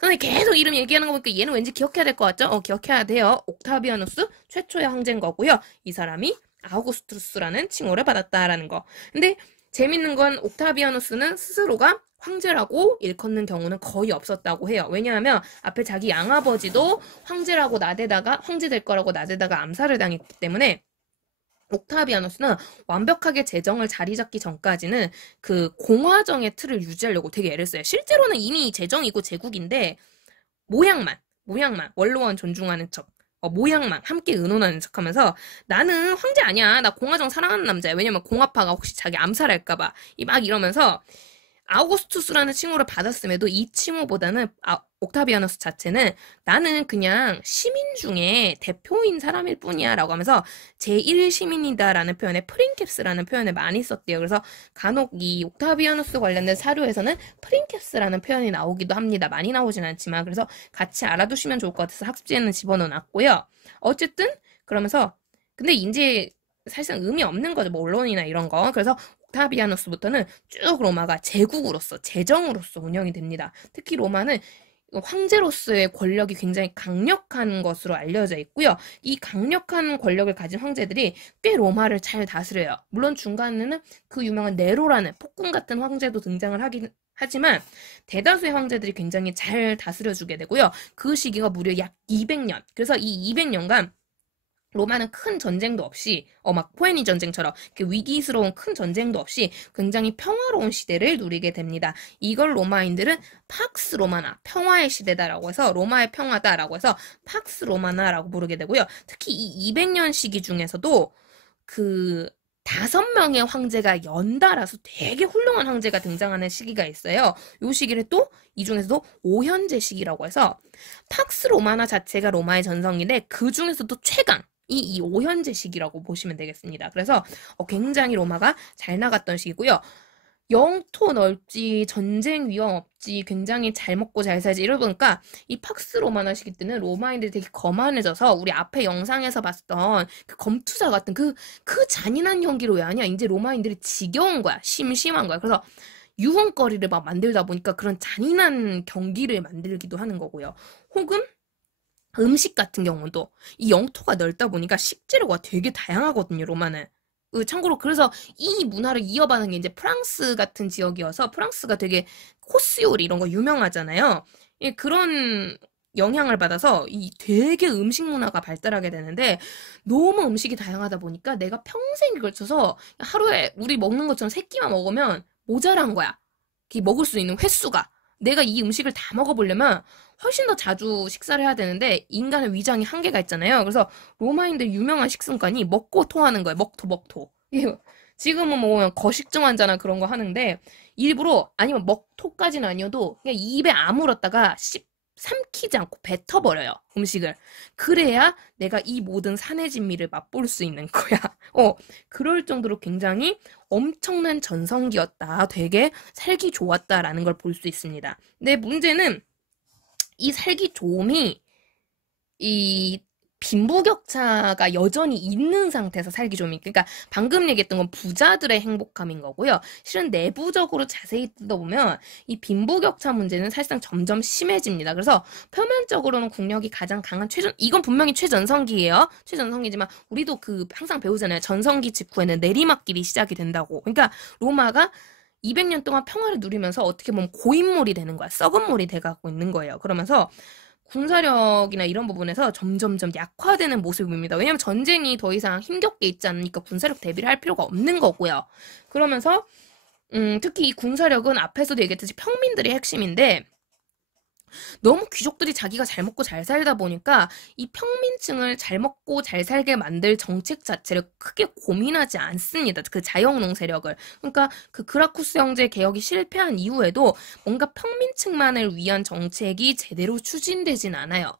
선생님 계속 이름 얘기하는 거 보니까 얘는 왠지 기억해야 될 것 같죠? 기억해야 돼요. 옥타비아누스 최초의 황제인 거고요. 이 사람이 아우구스투스라는 칭호를 받았다라는 거. 근데 재밌는 건 옥타비아누스는 스스로가 황제라고 일컫는 경우는 거의 없었다고 해요. 왜냐하면 앞에 자기 양아버지도 황제라고 나대다가 황제 될 거라고 나대다가 암살을 당했기 때문에 옥타비아누스는 완벽하게 제정을 자리 잡기 전까지는 그 공화정의 틀을 유지하려고 되게 애를 써요. 실제로는 이미 제정이고 제국인데 모양만 원로원 존중하는 척. 모양만 함께 의논하는 척하면서 나는 황제 아니야. 나 공화정 사랑하는 남자야. 왜냐면 공화파가 혹시 자기 암살할까봐 막 이러면서 아우구스투스라는 칭호를 받았음에도 이 칭호보다는 옥타비아누스 자체는 나는 그냥 시민 중에 대표인 사람일 뿐이야 라고 하면서 제1시민이다 라는 표현에 프린캡스라는 표현을 많이 썼대요. 그래서 간혹 이 옥타비아누스 관련된 사료에서는 프린캡스라는 표현이 나오기도 합니다. 많이 나오진 않지만 그래서 같이 알아두시면 좋을 것 같아서 학습지에는 집어넣어놨고요. 어쨌든 그러면서 근데 이제 사실상 의미 없는 거죠. 뭐 언론이나 이런 거. 그래서 옥타비아누스부터는 쭉 로마가 제국으로서 제정으로서 운영이 됩니다. 특히 로마는 황제로서의 권력이 굉장히 강력한 것으로 알려져 있고요. 이 강력한 권력을 가진 황제들이 꽤 로마를 잘 다스려요. 물론 중간에는 그 유명한 네로라는 폭군 같은 황제도 등장을 하지만 대다수의 황제들이 굉장히 잘 다스려주게 되고요. 그 시기가 무려 약 200년. 그래서 이 200년간 로마는 큰 전쟁도 없이, 막 포에니 전쟁처럼 그 위기스러운 큰 전쟁도 없이 굉장히 평화로운 시대를 누리게 됩니다. 이걸 로마인들은 팍스 로마나, 평화의 시대다라고 해서, 로마의 평화다라고 해서 팍스 로마나라고 부르게 되고요. 특히 이 200년 시기 중에서도 그 5명의 황제가 연달아서 되게 훌륭한 황제가 등장하는 시기가 있어요. 이 시기를 또 이 중에서도 오현제 시기라고 해서, 팍스 로마나 자체가 로마의 전성기인데 그 중에서도 최강, 이 오현제 시기라고 보시면 되겠습니다. 그래서 굉장히 로마가 잘 나갔던 시기고요. 영토 넓지, 전쟁 위험 없지, 굉장히 잘 먹고 잘 살지, 이러다 보니까 이 팍스 로마나 시기 때는 로마인들이 되게 거만해져서, 우리 앞에 영상에서 봤던 그 검투사 같은 그 잔인한 연기를 왜 하냐? 이제 로마인들이 지겨운 거야. 심심한 거야. 그래서 유흥거리를 막 만들다 보니까 그런 잔인한 경기를 만들기도 하는 거고요. 혹은 음식 같은 경우도 이 영토가 넓다 보니까 식재료가 되게 다양하거든요, 로마는. 참고로 그래서 이 문화를 이어받은 게 이제 프랑스 같은 지역이어서, 프랑스가 되게 코스 요리 이런 거 유명하잖아요. 그런 영향을 받아서 이 되게 음식 문화가 발달하게 되는데, 너무 음식이 다양하다 보니까 내가 평생에 걸쳐서 하루에 우리 먹는 것처럼 3끼만 먹으면 모자란 거야. 먹을 수 있는 횟수가. 내가 이 음식을 다 먹어보려면 훨씬 더 자주 식사를 해야 되는데 인간의 위장이 한계가 있잖아요. 그래서 로마인들 유명한 식습관이 먹고 토하는 거예요. 먹토. 지금은 뭐 거식증 환자나 그런 거 하는데, 일부러, 아니면 먹토까지는 아니어도 그냥 입에 아물었다가 삼키지 않고 뱉어버려요, 음식을. 그래야 내가 이 모든 산의 진미를 맛볼 수 있는 거야. 그럴 정도로 굉장히 엄청난 전성기였다. 되게 살기 좋았다라는 걸 볼 수 있습니다. 근데 문제는 이 살기 좋음이 이 빈부격차가 여전히 있는 상태에서 살기 좋음이, 그러니까 방금 얘기했던 건 부자들의 행복함인 거고요. 실은 내부적으로 자세히 뜯어보면 이 빈부격차 문제는 사실상 점점 심해집니다. 그래서 표면적으로는 국력이 가장 강한 이건 분명히 최전성기예요. 최전성기지만 우리도 항상 배우잖아요. 전성기 직후에는 내리막길이 시작이 된다고. 그러니까 로마가 200년 동안 평화를 누리면서 어떻게 보면 고인물이 되는 거야. 썩은 물이 돼가고 있는 거예요. 그러면서 군사력이나 이런 부분에서 점점점 약화되는 모습입니다. 왜냐면 전쟁이 더 이상 힘겹게 있지 않으니까 군사력 대비를 할 필요가 없는 거고요. 그러면서 특히 이 군사력은 앞에서도 얘기했듯이 평민들이 핵심인데, 너무 귀족들이 자기가 잘 먹고 잘 살다 보니까 이 평민층을 잘 먹고 잘 살게 만들 정책 자체를 크게 고민하지 않습니다. 그 자영농 세력을. 그러니까 그 그라쿠스 형제 개혁이 실패한 이후에도 뭔가 평민층만을 위한 정책이 제대로 추진되진 않아요.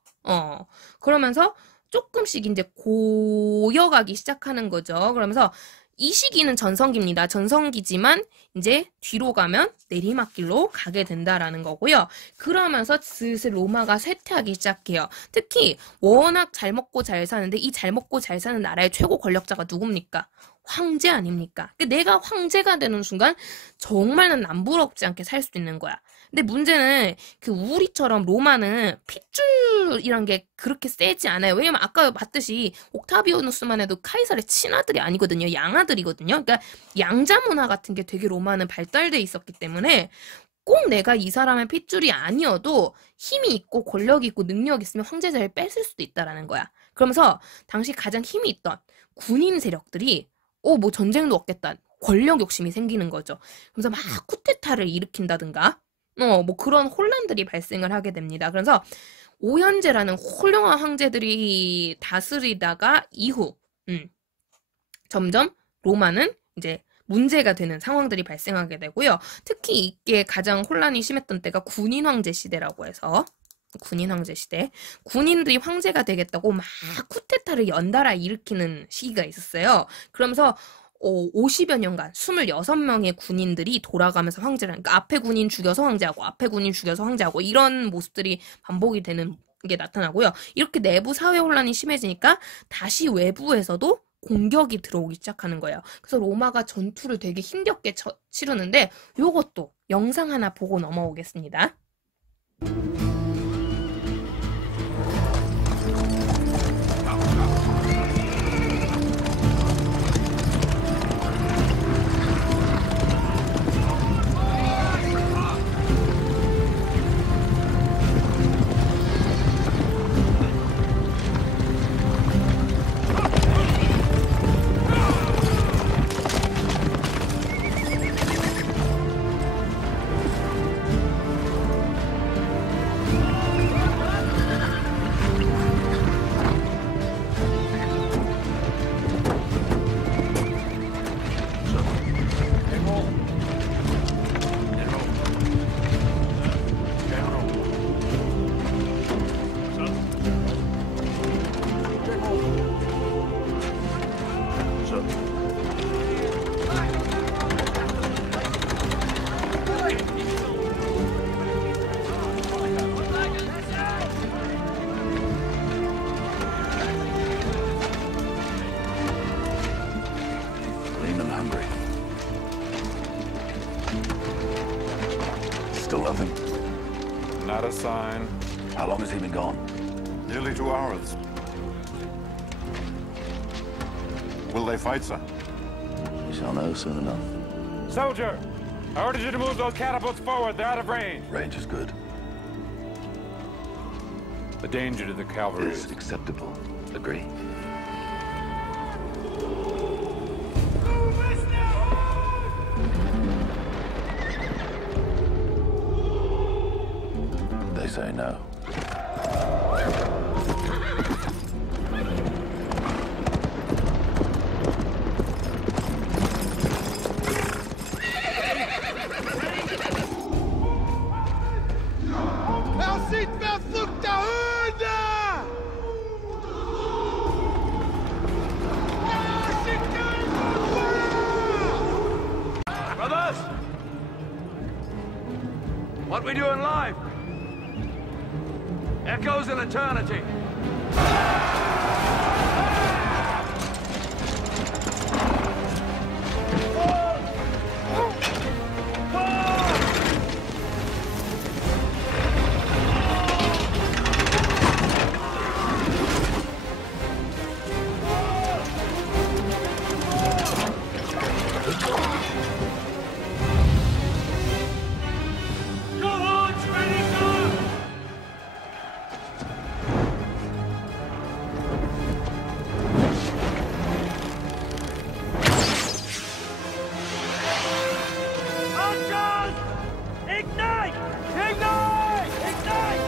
그러면서 조금씩 이제 고여가기 시작하는 거죠. 그러면서 이 시기는 전성기입니다. 전성기지만 이제 뒤로 가면 내리막길로 가게 된다라는 거고요. 그러면서 슬슬 로마가 쇠퇴하기 시작해요. 특히 워낙 잘 먹고 잘 사는데, 이 잘 먹고 잘 사는 나라의 최고 권력자가 누굽니까? 황제 아닙니까? 내가 황제가 되는 순간 정말 난 남부럽지 않게 살 수 있는 거야. 근데 문제는 우리처럼 로마는 핏줄이란 게 그렇게 세지 않아요. 왜냐면 아까 봤듯이 옥타비아누스만 해도 카이사르의 친아들이 아니거든요. 양아들이거든요. 그러니까 양자 문화 같은 게 되게 로마는 발달돼 있었기 때문에 꼭 내가 이 사람의 핏줄이 아니어도 힘이 있고 권력이 있고 능력이 있으면 황제 자리를 뺏을 수도 있다라는 거야. 그러면서 당시 가장 힘이 있던 군인 세력들이 뭐 전쟁도 없겠다. 권력 욕심이 생기는 거죠. 그래서 막 쿠데타를 일으킨다든가 뭐 그런 혼란들이 발생을 하게 됩니다. 그래서 오현제라는 훌륭한 황제들이 다스리다가 이후 점점 로마는 이제 문제가 되는 상황들이 발생하게 되고요. 특히 이게 가장 혼란이 심했던 때가 군인 황제 시대라고 해서, 군인 황제 시대, 군인들이 황제가 되겠다고 막 쿠데타를 연달아 일으키는 시기가 있었어요. 그러면서 50여 년간 26명의 군인들이 돌아가면서 황제를 하니까, 앞에 군인 죽여서 황제하고 앞에 군인 죽여서 황제하고 이런 모습들이 반복이 되는 게 나타나고요. 이렇게 내부 사회 혼란이 심해지니까 다시 외부에서도 공격이 들어오기 시작하는 거예요. 그래서 로마가 전투를 되게 힘겹게 치르는데, 요것도 영상 하나 보고 넘어오겠습니다. Not a sign. How long has he been gone? Nearly 2 hours. Will they fight, sir? We shall know soon enough. Soldier! I ordered you to move those catapults forward. They're out of range. Range is good. The danger to the cavalry Is acceptable. Agree? They say no. Brothers! What we doing live? Echoes in eternity. Ignite! Ignite! Ignite!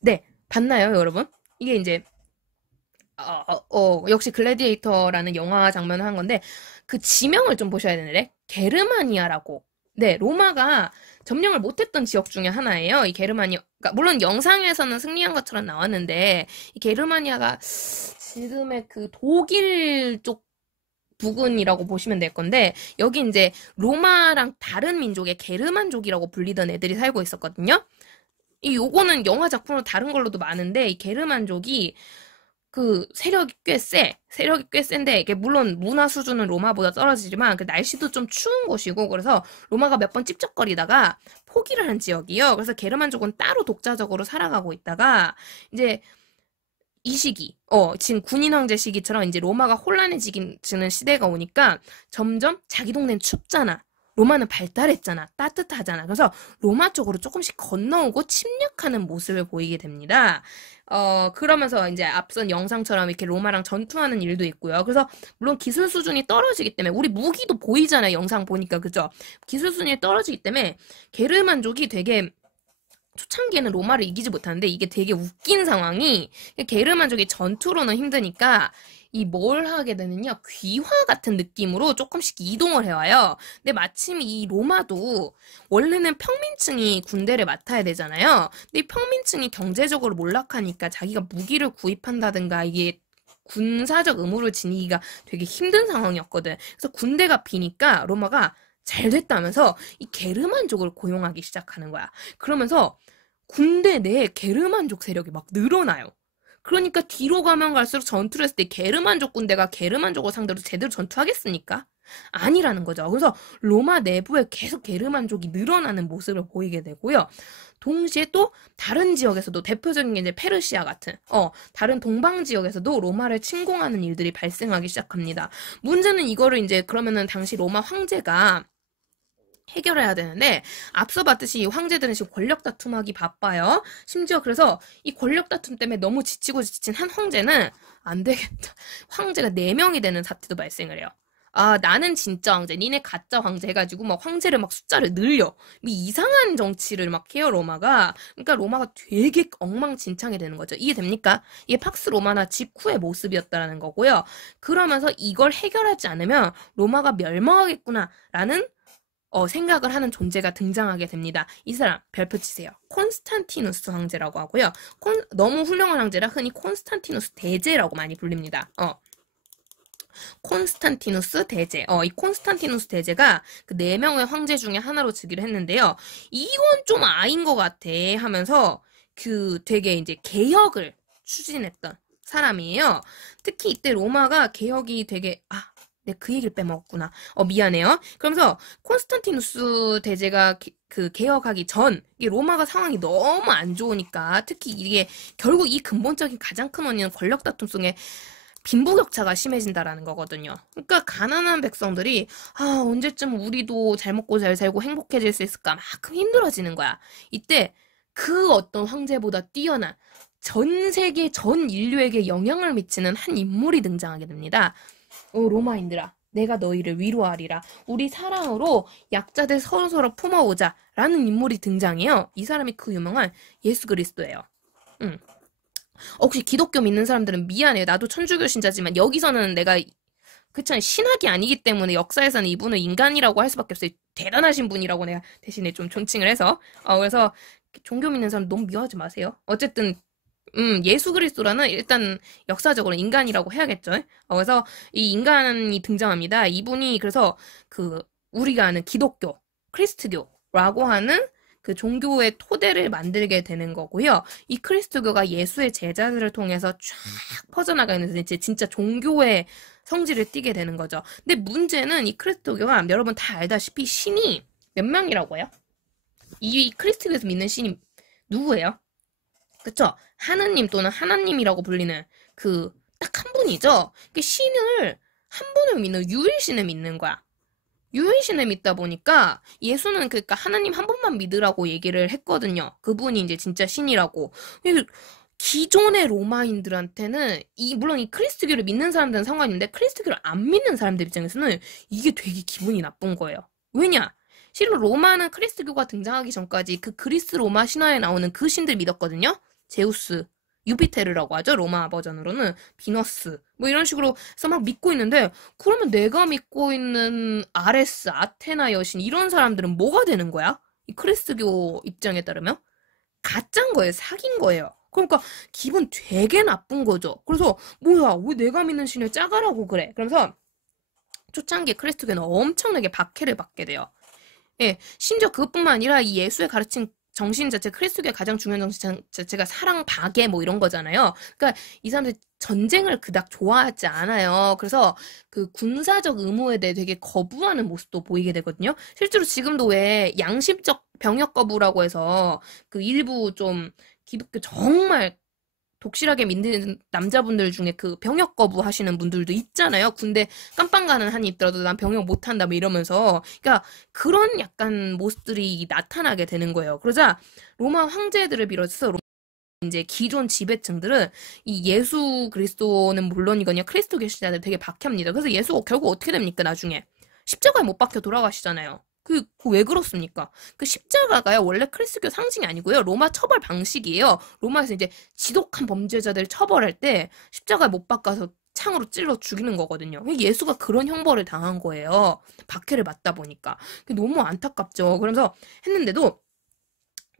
네, 봤나요, 여러분? 이게 이제 역시 글래디에이터라는 영화 장면을 한 건데 그 지명을 좀 보셔야 되는데 게르마니아라고. 네, 로마가 점령을 못했던 지역 중에 하나예요. 이 게르마니아. 그러니까 물론 영상에서는 승리한 것처럼 나왔는데 이 게르마니아가 지금의 그 독일 쪽 부근이라고 보시면 될 건데 여기 이제 로마랑 다른 민족의 게르만족이라고 불리던 애들이 살고 있었거든요. 요거는 영화 작품으로 다른 걸로도 많은데 이 게르만족이 그 세력이 꽤 센데 이게 물론 문화 수준은 로마보다 떨어지지만 그 날씨도 좀 추운 곳이고 그래서 로마가 몇 번 찝쩍거리다가 포기를 한 지역이에요. 그래서 게르만족은 따로 독자적으로 살아가고 있다가 이제 이 시기, 지금 군인 황제 시기처럼 이제 로마가 혼란해지는 시대가 오니까 점점 자기 동네는 춥잖아. 로마는 발달했잖아. 따뜻하잖아. 그래서 로마 쪽으로 조금씩 건너오고 침략하는 모습을 보이게 됩니다. 그러면서 이제 앞선 영상처럼 이렇게 로마랑 전투하는 일도 있고요. 그래서 물론 기술 수준이 떨어지기 때문에 우리 무기도 보이잖아요. 영상 보니까. 그죠? 기술 수준이 떨어지기 때문에 게르만족이 되게 초창기에는 로마를 이기지 못하는데 이게 되게 웃긴 상황이 게르만족이 전투로는 힘드니까 이 뭘 하게 되느냐 귀화 같은 느낌으로 조금씩 이동을 해와요. 근데 마침 이 로마도 원래는 평민층이 군대를 맡아야 되잖아요. 근데 이 평민층이 경제적으로 몰락하니까 자기가 무기를 구입한다든가 이게 군사적 의무를 지니기가 되게 힘든 상황이었거든. 그래서 군대가 비니까 로마가 잘 됐다면서 이 게르만족을 고용하기 시작하는 거야. 그러면서 군대 내에 게르만족 세력이 막 늘어나요. 그러니까 뒤로 가면 갈수록 전투를 했을 때 게르만족 군대가 게르만족을 상대로 제대로 전투하겠습니까? 아니라는 거죠. 그래서 로마 내부에 계속 게르만족이 늘어나는 모습을 보이게 되고요. 동시에 또 다른 지역에서도 대표적인 게 이제 페르시아 같은 다른 동방 지역에서도 로마를 침공하는 일들이 발생하기 시작합니다. 문제는 이거를 이제 그러면은 당시 로마 황제가 해결해야 되는데 앞서 봤듯이 황제들은 지금 권력 다툼하기 바빠요. 심지어 그래서 이 권력 다툼 때문에 너무 지치고 지친 한 황제는 안 되겠다. 황제가 4명이 되는 사태도 발생을 해요. 아, 나는 진짜 황제, 니네 가짜 황제 해가지고 막 황제를 막 숫자를 늘려. 이상한 정치를 막 해요, 로마가. 그러니까 로마가 되게 엉망진창이 되는 거죠. 이해됩니까? 이게 팍스 로마나 직후의 모습이었다라는 거고요. 그러면서 이걸 해결하지 않으면 로마가 멸망하겠구나라는 생각을 하는 존재가 등장하게 됩니다. 이 사람 별표 치세요. 콘스탄티누스 황제라고 하고요. 너무 훌륭한 황제라 흔히 콘스탄티누스 대제라고 많이 불립니다. 콘스탄티누스 대제. 이 콘스탄티누스 대제가 그 4명의 황제 중에 하나로 즉위를 했는데요. 이건 좀 아닌 것 같아 하면서 그 되게 이제 개혁을 추진했던 사람이에요. 특히 이때 로마가 개혁이 되게 그 얘기를 빼먹었구나. 미안해요. 그러면서 콘스탄티누스 대제가 그 개혁하기 전 이게 로마가 상황이 너무 안 좋으니까 특히 이게 결국 이 근본적인 가장 큰 원인은 권력 다툼 속에 빈부격차가 심해진다라는 거거든요. 그러니까 가난한 백성들이 언제쯤 우리도 잘 먹고 잘 살고 행복해질 수 있을까 만큼 힘들어지는 거야. 이때 그 어떤 황제보다 뛰어난 전 세계 전 인류에게 영향을 미치는 한 인물이 등장하게 됩니다. 로마인들아, 내가 너희를 위로하리라. 우리 사랑으로 약자들 서로서로 품어오자. 라는 인물이 등장해요. 이 사람이 그 유명한 예수 그리스도예요. 혹시 기독교 믿는 사람들은 미안해요. 나도 천주교 신자지만 여기서는 내가 그렇잖아요. 신학이 아니기 때문에 역사에서는 이분을 인간이라고 할 수밖에 없어요. 대단하신 분이라고 내가 대신에 좀 존칭을 해서 그래서 종교 믿는 사람 너무 미워하지 마세요. 어쨌든 예수 그리스도라는 일단 역사적으로 인간이라고 해야겠죠. 그래서 이 인간이 등장합니다. 이분이 그래서 그 우리가 아는 기독교, 크리스트교라고 하는 그 종교의 토대를 만들게 되는 거고요. 이 크리스트교가 예수의 제자들을 통해서 쫙 퍼져나가면서 이제 진짜 종교의 성질을 띠게 되는 거죠. 근데 문제는 이 크리스트교가 여러분 다 알다시피 신이 몇 명이라고 해요? 이 크리스트교에서 믿는 신이 누구예요? 그쵸? 하느님 또는 하나님이라고 불리는 그 딱 한 분이죠. 그 신을 한 분을 믿는 유일신을 믿는 거야. 유일신을 믿다 보니까 예수는 그러니까 하나님 한 분만 믿으라고 얘기를 했거든요. 그분이 이제 진짜 신이라고. 기존의 로마인들한테는 물론 이 크리스트교를 믿는 사람들은 상관있는데 크리스트교를 안 믿는 사람들 입장에서는 이게 되게 기분이 나쁜 거예요. 왜냐? 실로 로마는 크리스트교가 등장하기 전까지 그 그리스 로마 신화에 나오는 그 신들 믿었거든요. 제우스, 유피테르라고 하죠. 로마 버전으로는 비너스 뭐 이런 식으로 해서 막 믿고 있는데 그러면 내가 믿고 있는 아레스, 아테나 여신 이런 사람들은 뭐가 되는 거야? 이 크리스트교 입장에 따르면 가짜인 거예요. 사기인 거예요. 그러니까 기분 되게 나쁜 거죠. 그래서 뭐야 왜 내가 믿는 신을 짜가라고 그래. 그러면서 초창기에 크리스트교는 엄청나게 박해를 받게 돼요. 예, 심지어 그것뿐만 아니라 이 예수의 가르친 정신 자체, 크리스토교의 가장 중요한 정신 자체가 사랑, 박애 뭐 이런 거잖아요. 그러니까 이 사람들 전쟁을 그닥 좋아하지 않아요. 그래서 그 군사적 의무에 대해 되게 거부하는 모습도 보이게 되거든요. 실제로 지금도 왜 양심적 병역 거부라고 해서 그 일부 좀 기독교 정말 독실하게 믿는 남자분들 중에 그 병역 거부 하시는 분들도 있잖아요. 군대 깜빵 가는 한이 있더라도 난 병역 못한다 뭐 이러면서. 그러니까 그런 약간 모습들이 나타나게 되는 거예요. 그러자 로마 황제들을 비롯해서 이제 기존 지배층들은 이 예수 그리스도는 물론이거든요. 크리스토교 신자들 되게 박해합니다. 그래서 예수가 결국 어떻게 됩니까? 나중에 십자가에 못 박혀 돌아가시잖아요. 그 왜 그렇습니까? 그 십자가가요, 원래 크리스교 상징이 아니고요. 로마 처벌 방식이에요. 로마에서 이제 지독한 범죄자들 처벌할 때 십자가에 못 박아서 창으로 찔러 죽이는 거거든요. 예수가 그런 형벌을 당한 거예요. 박해를 맞다 보니까. 너무 안타깝죠. 그러면서 했는데도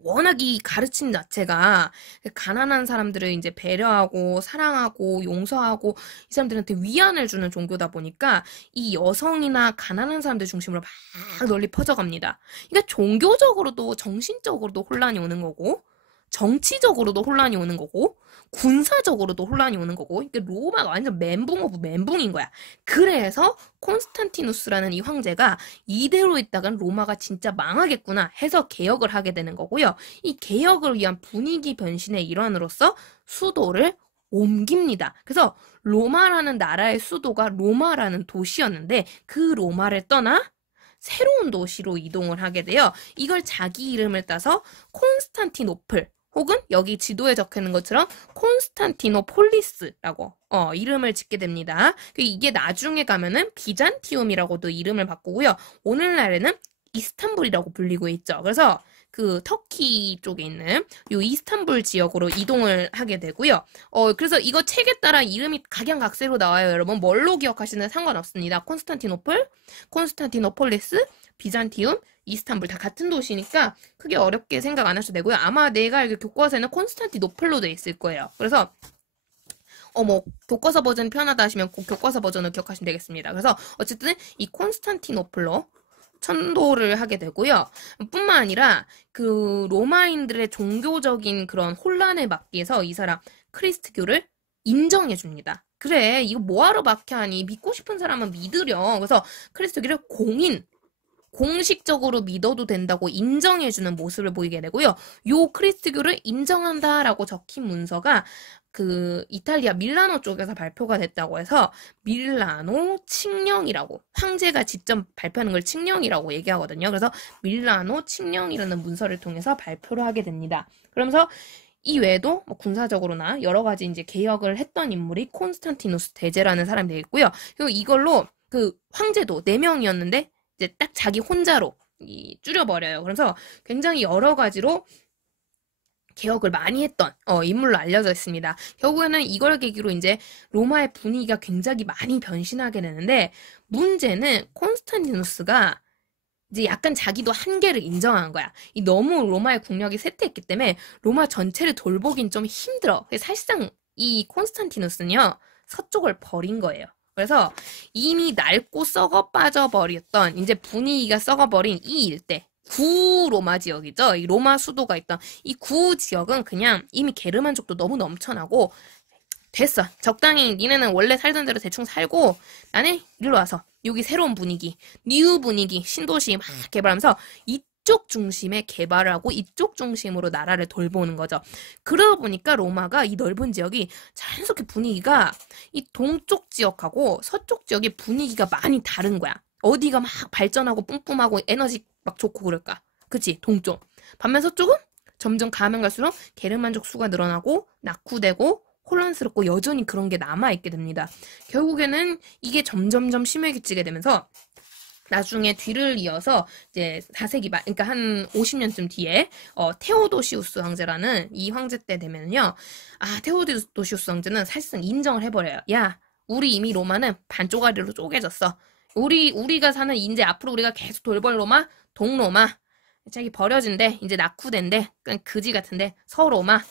워낙 이 가르침 자체가 가난한 사람들을 이제 배려하고 사랑하고 용서하고 이 사람들한테 위안을 주는 종교다 보니까 이 여성이나 가난한 사람들 중심으로 막 널리 퍼져갑니다. 그러니까 종교적으로도 정신적으로도 혼란이 오는 거고 정치적으로도 혼란이 오는 거고 군사적으로도 혼란이 오는 거고 그러니까 로마가 완전 멘붕 오브 멘붕인 거야. 그래서 콘스탄티누스라는 이 황제가 이대로 있다간 로마가 진짜 망하겠구나 해서 개혁을 하게 되는 거고요. 이 개혁을 위한 분위기 변신의 일환으로서 수도를 옮깁니다. 그래서 로마라는 나라의 수도가 로마라는 도시였는데 그 로마를 떠나 새로운 도시로 이동을 하게 돼요. 이걸 자기 이름을 따서 콘스탄티노플 혹은 여기 지도에 적혀있는 것처럼 콘스탄티노폴리스라고 이름을 짓게 됩니다. 이게 나중에 가면은 비잔티움이라고도 이름을 바꾸고요. 오늘날에는 이스탄불이라고 불리고 있죠. 그래서 그 터키 쪽에 있는 요 이스탄불 지역으로 이동을 하게 되고요. 그래서 이거 책에 따라 이름이 각양각색으로 나와요. 여러분 뭘로 기억하시는 상관없습니다. 콘스탄티노플, 콘스탄티노폴리스, 비잔티움, 이스탄불 다 같은 도시니까 크게 어렵게 생각 안 하셔도 되고요. 아마 내가 알기로 교과서에는 콘스탄티노플로 돼 있을 거예요. 그래서 뭐 교과서 버전이 편하다 하시면 꼭 교과서 버전을 기억하시면 되겠습니다. 그래서 어쨌든 이 콘스탄티노플로 천도를 하게 되고요. 뿐만 아니라 그 로마인들의 종교적인 그런 혼란에 막기 위해서 이 사람 크리스트교를 인정해 줍니다. 그래, 이거 뭐하러 박해하니? 믿고 싶은 사람은 믿으려. 그래서 크리스트교를 공식적으로 믿어도 된다고 인정해주는 모습을 보이게 되고요. 요 크리스트교를 인정한다라고 적힌 문서가 그 이탈리아 밀라노 쪽에서 발표가 됐다고 해서 밀라노 칙령이라고 황제가 직접 발표하는 걸 칙령이라고 얘기하거든요. 그래서 밀라노 칙령이라는 문서를 통해서 발표를 하게 됩니다. 그러면서 이 외에도 뭐 군사적으로나 여러 가지 이제 개혁을 했던 인물이 콘스탄티누스 대제라는 사람이 되겠고요. 그리고 이걸로 그 황제도 4명이었는데 이제 딱 자기 혼자로 줄여버려요. 그래서 굉장히 여러 가지로 개혁을 많이 했던 인물로 알려져 있습니다. 결국에는 이걸 계기로 이제 로마의 분위기가 굉장히 많이 변신하게 되는데 문제는 콘스탄티누스가 이제 약간 자기도 한계를 인정한 거야. 이 너무 로마의 국력이 쇠퇴했기 때문에 로마 전체를 돌보긴 좀 힘들어. 사실상 이 콘스탄티누스는요 서쪽을 버린 거예요. 그래서 이미 낡고 썩어 빠져버렸던 이제 분위기가 썩어버린 이 일대 구로마 지역이죠. 이 로마 수도가 있던 이 구 지역은 그냥 이미 게르만족도 너무 넘쳐나고 됐어. 적당히 니네는 원래 살던 대로 대충 살고 나는 일로 와서 여기 새로운 분위기, 뉴 분위기, 신도시 막 개발하면서 이쪽 중심에 개발을 하고 이쪽 중심으로 나라를 돌보는 거죠. 그러다 보니까 로마가 이 넓은 지역이 자연스럽게 분위기가 이 동쪽 지역하고 서쪽 지역의 분위기가 많이 다른 거야. 어디가 막 발전하고 뿜뿜하고 에너지 막 좋고 그럴까? 그치? 동쪽. 반면 서쪽은 점점 가면 갈수록 게르만족 수가 늘어나고 낙후되고 혼란스럽고 여전히 그런 게 남아있게 됩니다. 결국에는 이게 점점점 심해지게 되면서 나중에 뒤를 이어서 이제 4세기 말, 그러니까 한 50년쯤 뒤에 테오도시우스 황제라는 이 황제 때 되면요. 테오도시우스 황제는 사실상 인정을 해버려요. 야, 우리 이미 로마는 반쪽아리로 쪼개졌어. 우리가 사는 이제 앞으로 우리가 계속 돌볼 로마, 동로마, 저기 버려진대, 이제 낙후된대, 그냥 그지 같은데 서로마,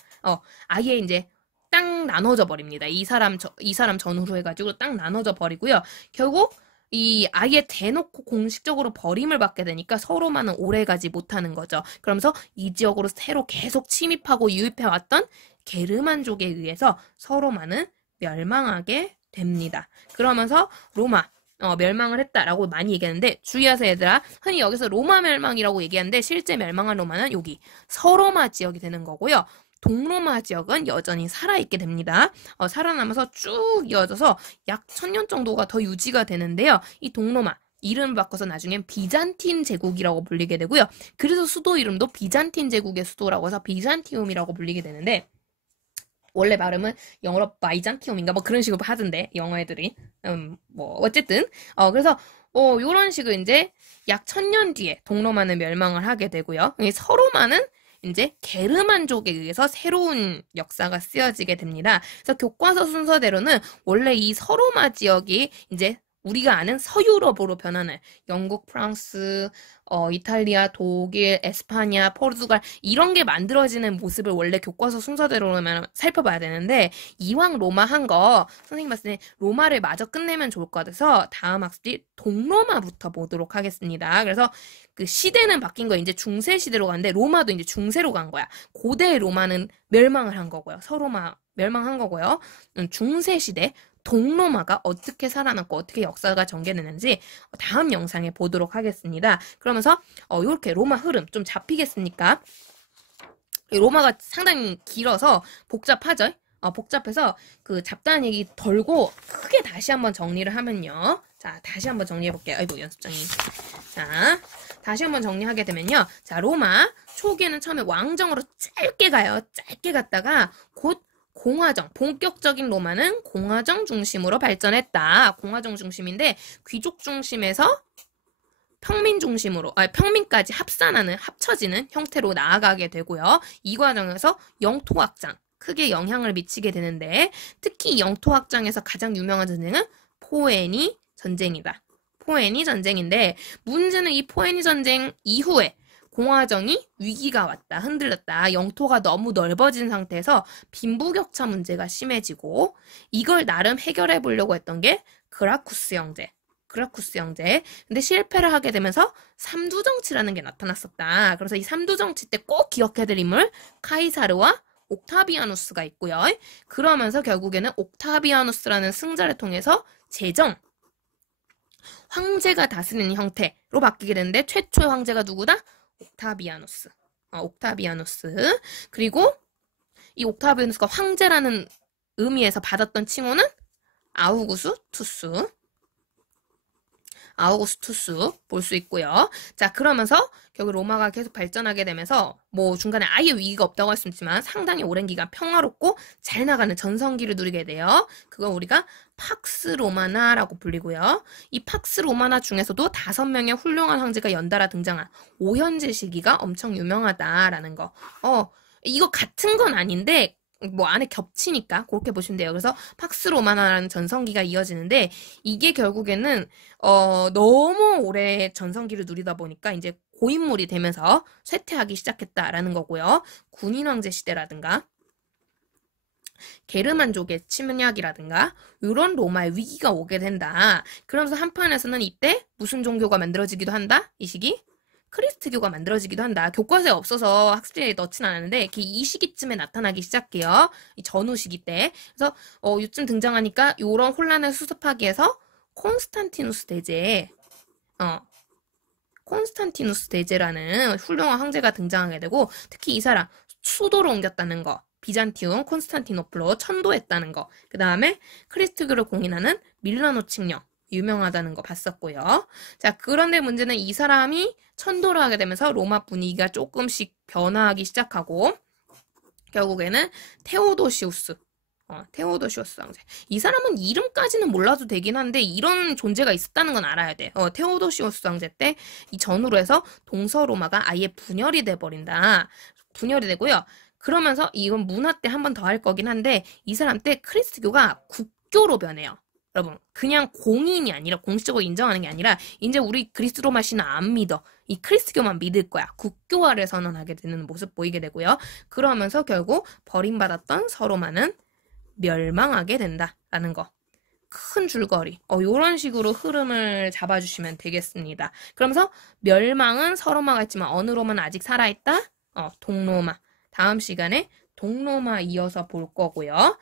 아예 이제 딱 나눠져 버립니다. 이 사람 전후로 해가지고 딱 나눠져 버리고요. 결국 이 아예 대놓고 공식적으로 버림을 받게 되니까 서로만은 오래가지 못하는 거죠. 그러면서 이 지역으로 새로 계속 침입하고 유입해왔던 게르만족에 의해서 서로만은 멸망하게 됩니다. 그러면서 로마 멸망을 했다라고 많이 얘기하는데 주의하세요 얘들아. 흔히 여기서 로마 멸망이라고 얘기하는데 실제 멸망한 로마는 여기 서로마 지역이 되는 거고요. 동로마 지역은 여전히 살아있게 됩니다. 살아남아서 쭉 이어져서 약 1000년 정도가 더 유지가 되는데요. 이 동로마 이름을 바꿔서 나중엔 비잔틴 제국이라고 불리게 되고요. 그래서 수도 이름도 비잔틴 제국의 수도라고 해서 비잔티움이라고 불리게 되는데 원래 발음은 영어로 바이잔티움인가 뭐 그런 식으로 하던데 영어 애들이 뭐 어쨌든 그래서 요런 식으로 이제 약 1000년 뒤에 동로마는 멸망을 하게 되고요. 이 서로마는 이제 게르만족에 의해서 새로운 역사가 쓰여지게 됩니다. 그래서 교과서 순서대로는 원래 이 서로마 지역이 이제 우리가 아는 서유럽으로 변하는 영국, 프랑스, 이탈리아, 독일, 에스파냐, 포르투갈 이런 게 만들어지는 모습을 원래 교과서 순서대로면 살펴봐야 되는데 이왕 로마 한 거 선생님 봤을 때 로마를 마저 끝내면 좋을 것 같아서 다음 학습이 동로마부터 보도록 하겠습니다. 그래서 그 시대는 바뀐 거 이제 중세 시대로 가는데 로마도 이제 중세로 간 거야. 고대 로마는 멸망을 한 거고요. 서로마 멸망한 거고요. 중세 시대 동로마가 어떻게 살아남고 어떻게 역사가 전개되는지 다음 영상에 보도록 하겠습니다. 그러면서 이렇게 로마 흐름 좀 잡히겠습니까? 로마가 상당히 길어서 복잡하죠? 복잡해서 그 잡다한 얘기 덜고 크게 다시 한번 정리를 하면요. 자, 다시 한번 정리해 볼게요. 아이고, 연습장이. 자, 다시 한번 정리하게 되면요. 자, 로마 초기에는 처음에 왕정으로 짧게 가요. 짧게 갔다가 곧 공화정, 본격적인 로마는 공화정 중심으로 발전했다. 공화정 중심인데 귀족 중심에서 평민 중심으로, 평민까지 합쳐지는 형태로 나아가게 되고요. 이 과정에서 영토 확장, 크게 영향을 미치게 되는데 특히 영토 확장에서 가장 유명한 전쟁은 포에니 전쟁이다. 포에니 전쟁인데 문제는 이 포에니 전쟁 이후에 공화정이 위기가 왔다, 흔들렸다. 영토가 너무 넓어진 상태에서 빈부격차 문제가 심해지고 이걸 나름 해결해 보려고 했던 게 그라쿠스 형제. 근데 실패를 하게 되면서 삼두정치라는 게 나타났었다. 그래서 이 삼두정치 때 꼭 기억해야 될 인물 카이사르와 옥타비아누스가 있고요. 그러면서 결국에는 옥타비아누스라는 승자를 통해서 황제가 다스리는 형태로 바뀌게 되는데 최초의 황제가 누구다? 옥타비아누스. 그리고 이 옥타비아누스가 황제라는 의미에서 받았던 칭호는 아우구스투스 볼 수 있고요. 자, 그러면서 결국 로마가 계속 발전하게 되면서 뭐 중간에 아예 위기가 없다고 할 수 있지만 상당히 오랜 기간 평화롭고 잘 나가는 전성기를 누리게 돼요. 그거 우리가 팍스 로마나라고 불리고요. 이 팍스 로마나 중에서도 5명의 훌륭한 황제가 연달아 등장한 오현제 시기가 엄청 유명하다라는 거. 이거 같은 건 아닌데 뭐 안에 겹치니까 그렇게 보시면 돼요. 그래서 팍스 로마나라는 전성기가 이어지는데 이게 결국에는 너무 오래 전성기를 누리다 보니까 이제 고인물이 되면서 쇠퇴하기 시작했다라는 거고요. 군인 황제 시대라든가 게르만족의 침략이라든가 이런 로마의 위기가 오게 된다. 그러면서 한편에서는 이때 무슨 종교가 만들어지기도 한다? 이 시기? 크리스트교가 만들어지기도 한다. 교과서에 없어서 학습지에 넣진 않았는데 이 시기쯤에 나타나기 시작해요. 이 전후 시기 때. 그래서 요즘 등장하니까 이런 혼란을 수습하기 위해서 콘스탄티누스 대제라는 훌륭한 황제가 등장하게 되고 특히 이 사람 수도를 옮겼다는 거. 비잔티움 콘스탄티노플로 천도했다는 거. 그 다음에 크리스트교를 공인하는 밀라노 칙령. 유명하다는 거 봤었고요. 자, 그런데 문제는 이 사람이 천도를 하게 되면서 로마 분위기가 조금씩 변화하기 시작하고 결국에는 테오도시우스 황제. 이 사람은 이름까지는 몰라도 되긴 한데 이런 존재가 있었다는 건 알아야 돼. 테오도시우스 황제 때 이 전후로 해서 동서로마가 아예 분열이 돼버린다. 분열이 되고요. 그러면서 이건 문화 때 한 번 더 할 거긴 한데 이 사람 때 크리스트교가 국교로 변해요. 여러분, 그냥 공인이 아니라 공식적으로 인정하는 게 아니라 이제 우리 그리스 로마 신은 안 믿어. 이 크리스트교만 믿을 거야. 국교화를 선언하게 되는 모습 보이게 되고요. 그러면서 결국 버림받았던 서로마는 멸망하게 된다라는 거. 큰 줄거리. 요런 식으로 흐름을 잡아주시면 되겠습니다. 그러면서 멸망은 서로마가 있지만 어느 로마는 아직 살아있다? 동로마. 다음 시간에 동로마 이어서 볼 거고요.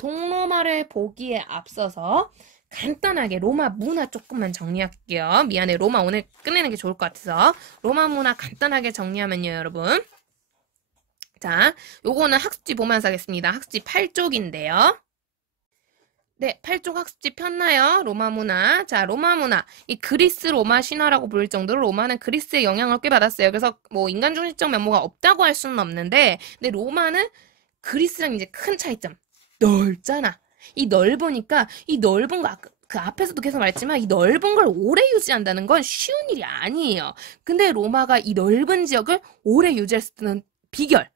동로마를 보기에 앞서서 간단하게 로마 문화 조금만 정리할게요. 미안해. 로마 오늘 끝내는 게 좋을 것 같아서. 로마 문화 간단하게 정리하면요, 여러분. 자, 요거는 학습지 보면서 하겠습니다. 학습지 8쪽인데요. 네, 8쪽 학습지 폈나요? 로마 문화. 자, 로마 문화. 이 그리스 로마 신화라고 부를 정도로 로마는 그리스의 영향을 꽤 받았어요. 그래서 뭐 인간 중심적 면모가 없다고 할 수는 없는데, 근데 로마는 그리스랑 이제 큰 차이점. 넓잖아. 이 넓으니까 이 넓은 거 그 앞에서도 계속 말했지만 이 넓은 걸 오래 유지한다는 건 쉬운 일이 아니에요. 근데 로마가 이 넓은 지역을 오래 유지할 수 있는 비결,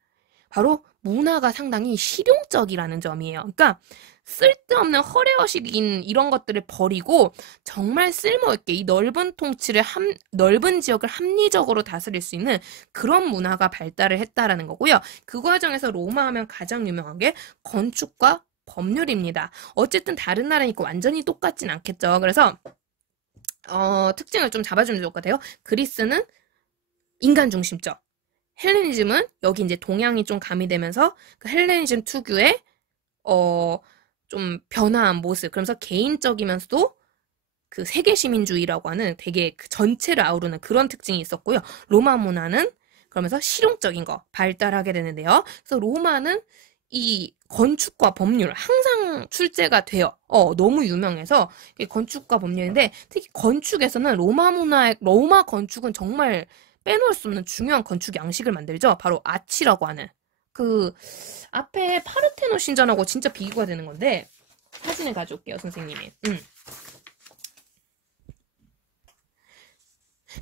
바로 문화가 상당히 실용적이라는 점이에요. 그러니까 쓸데없는 허례허식인 이런 것들을 버리고 정말 쓸모있게 이 넓은 통치를 넓은 지역을 합리적으로 다스릴 수 있는 그런 문화가 발달을 했다라는 거고요. 그 과정에서 로마 하면 가장 유명한 게 건축과 법률입니다. 어쨌든 다른 나라니까 완전히 똑같진 않겠죠. 그래서 특징을 좀 잡아주면 좋을 것 같아요. 그리스는 인간 중심적, 헬레니즘은 여기 이제 동양이 좀 가미되면서 그 헬레니즘 특유의 좀 변화한 모습, 그러면서 개인적이면서도 그 세계 시민주의라고 하는 되게 그 전체를 아우르는 그런 특징이 있었고요. 로마 문화는 그러면서 실용적인 거 발달하게 되는데요. 그래서 로마는 이 건축과 법률 항상 출제가 돼요. 너무 유명해서 건축과 법률인데 특히 건축에서는 로마 건축은 정말 빼놓을 수 없는 중요한 건축 양식을 만들죠. 바로 아치라고 하는 그 앞에 파르테논 신전하고 진짜 비교가 되는 건데 사진을 가져올게요, 선생님이.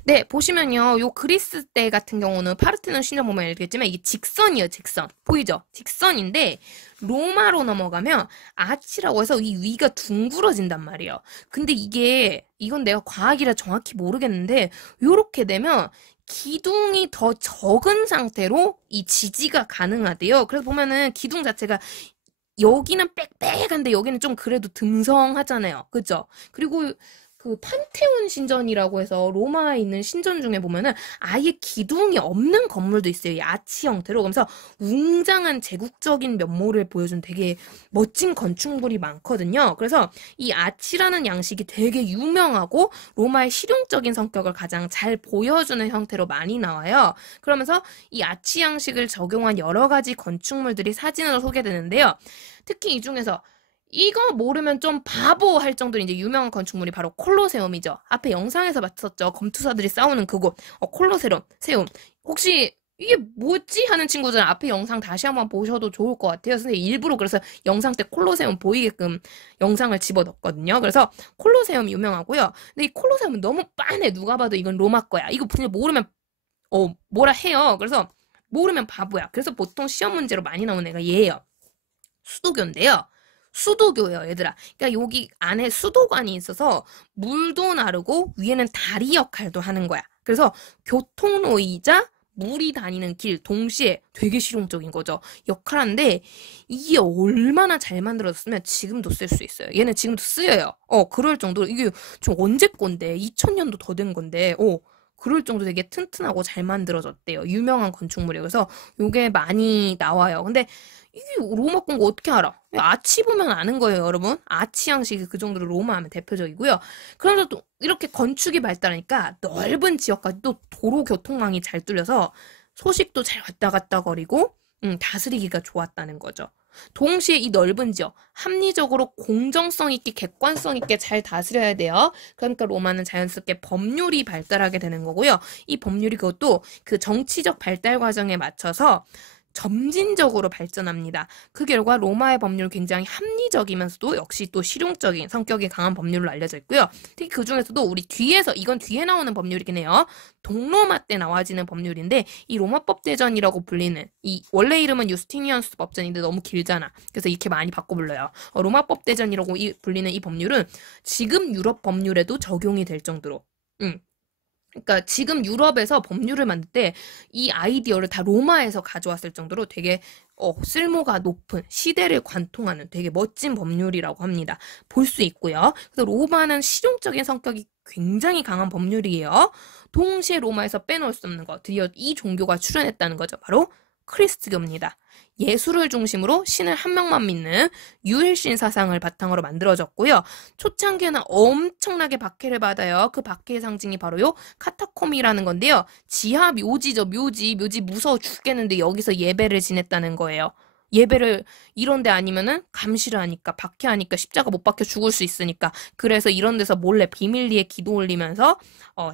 네, 보시면요. 요 그리스 때 같은 경우는 파르테논 신전 보면 알겠지만 이게 직선이에요, 직선. 보이죠? 직선인데 로마로 넘어가면 아치라고 해서 이 위가 둥그러진단 말이에요. 근데 이건 내가 과학이라 정확히 모르겠는데 요렇게 되면 기둥이 더 적은 상태로 이 지지가 가능하대요. 그래서 보면은 기둥 자체가 여기는 빽빽한데 여기는 좀 그래도 듬성하잖아요. 그죠? 그리고 그 판테온 신전이라고 해서 로마에 있는 신전 중에 보면은 아예 기둥이 없는 건물도 있어요. 이 아치 형태로. 그래서 웅장한 제국적인 면모를 보여준 되게 멋진 건축물이 많거든요. 그래서 이 아치라는 양식이 되게 유명하고 로마의 실용적인 성격을 가장 잘 보여주는 형태로 많이 나와요. 그러면서 이 아치 양식을 적용한 여러 가지 건축물들이 사진으로 소개되는데요. 특히 이 중에서 이거 모르면 좀 바보 할 정도로 이제 유명한 건축물이 바로 콜로세움이죠. 앞에 영상에서 봤었죠. 검투사들이 싸우는 그곳. 콜로세움. 혹시 이게 뭐지? 하는 친구들은 앞에 영상 다시 한번 보셔도 좋을 것 같아요. 선생님 일부러 그래서 영상 때 콜로세움 보이게끔 영상을 집어넣었거든요. 그래서 콜로세움 유명하고요. 근데 이 콜로세움은 너무 빤해. 누가 봐도 이건 로마 거야. 이거 그냥 모르면 뭐라 해요. 그래서 모르면 바보야. 그래서 보통 시험 문제로 많이 나오는 애가 얘예요. 수도교인데요. 수도교예요, 얘들아. 그러니까 여기 안에 수도관이 있어서 물도 나르고 위에는 다리 역할도 하는 거야. 그래서 교통로이자 물이 다니는 길 동시에 되게 실용적인 거죠. 역할하는데 이게 얼마나 잘 만들어졌으면 지금도 쓸 수 있어요. 얘는 지금도 쓰여요. 그럴 정도로 이게 좀 언제 건데 2000년도 더 된 건데 그럴 정도 되게 튼튼하고 잘 만들어졌대요. 유명한 건축물이에요. 그래서 요게 많이 나와요. 근데 이게 로마 건 거 어떻게 알아? 아치 보면 아는 거예요, 여러분. 아치 양식이 그 정도로 로마 하면 대표적이고요. 그러면서 또 이렇게 건축이 발달하니까 넓은 지역까지 또 도로 교통망이 잘 뚫려서 소식도 잘 왔다 갔다 거리고 다스리기가 좋았다는 거죠. 동시에 이 넓은 지역 합리적으로 공정성 있게 객관성 있게 잘 다스려야 돼요. 그러니까 로마는 자연스럽게 법률이 발달하게 되는 거고요. 이 법률이 그것도 그 정치적 발달 과정에 맞춰서 점진적으로 발전합니다. 그 결과 로마의 법률은 굉장히 합리적이면서도 역시 또 실용적인 성격이 강한 법률로 알려져 있고요. 특히 그 중에서도 우리 이건 뒤에 나오는 법률이긴 해요. 동로마 때 나와지는 법률인데 이 로마법 대전이라고 불리는 이 원래 이름은 유스티니안스 법전인데 너무 길잖아. 그래서 이렇게 많이 바꿔 불러요. 로마법 대전이라고 불리는 이 법률은 지금 유럽 법률에도 적용이 될 정도로 그러니까 지금 유럽에서 법률을 만들 때 이 아이디어를 다 로마에서 가져왔을 정도로 되게 쓸모가 높은 시대를 관통하는 되게 멋진 법률이라고 합니다. 볼 수 있고요. 그래서 로마는 실용적인 성격이 굉장히 강한 법률이에요. 동시에 로마에서 빼놓을 수 없는 거 드디어 이 종교가 출현했다는 거죠. 바로 크리스트교입니다. 예술을 중심으로 신을 한 명만 믿는 유일신 사상을 바탕으로 만들어졌고요. 초창기에는 엄청나게 박해를 받아요. 그 박해의 상징이 바로요 카타콤이라는 건데요. 지하 묘지죠. 묘지 무서워 죽겠는데 여기서 예배를 지냈다는 거예요. 예배를 이런 데 아니면은 감시를 하니까 박해하니까 십자가 못 박혀 죽을 수 있으니까 그래서 이런 데서 몰래 비밀리에 기도 올리면서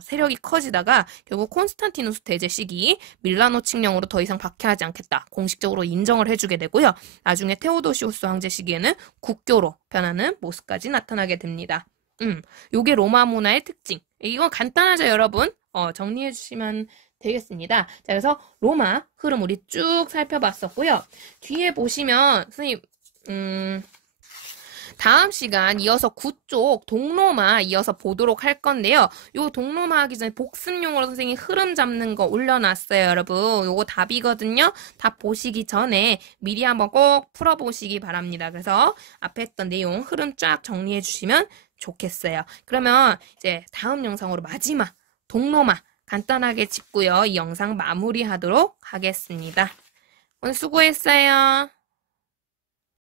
세력이 커지다가 결국 콘스탄티누스 대제 시기 밀라노 칙령으로 더 이상 박해하지 않겠다 공식적으로 인정을 해주게 되고요. 나중에 테오도시우스 황제 시기에는 국교로 변하는 모습까지 나타나게 됩니다. 요게 로마 문화의 특징. 이건 간단하죠, 여러분? 정리해 주시면 되겠습니다. 자, 그래서 로마 흐름 우리 쭉 살펴봤었고요. 뒤에 보시면 선생님 다음 시간 이어서 9쪽 동로마 이어서 보도록 할 건데요. 요 동로마 하기 전에 복습용으로 선생님이 흐름 잡는 거 올려놨어요, 여러분. 요거 답이거든요. 답 보시기 전에 미리 한번 꼭 풀어보시기 바랍니다. 그래서 앞에 했던 내용 흐름 쫙 정리해 주시면 좋겠어요. 그러면 이제 다음 영상으로 마지막 동로마 간단하게 짚고요. 이 영상 마무리하도록 하겠습니다. 오늘 수고했어요.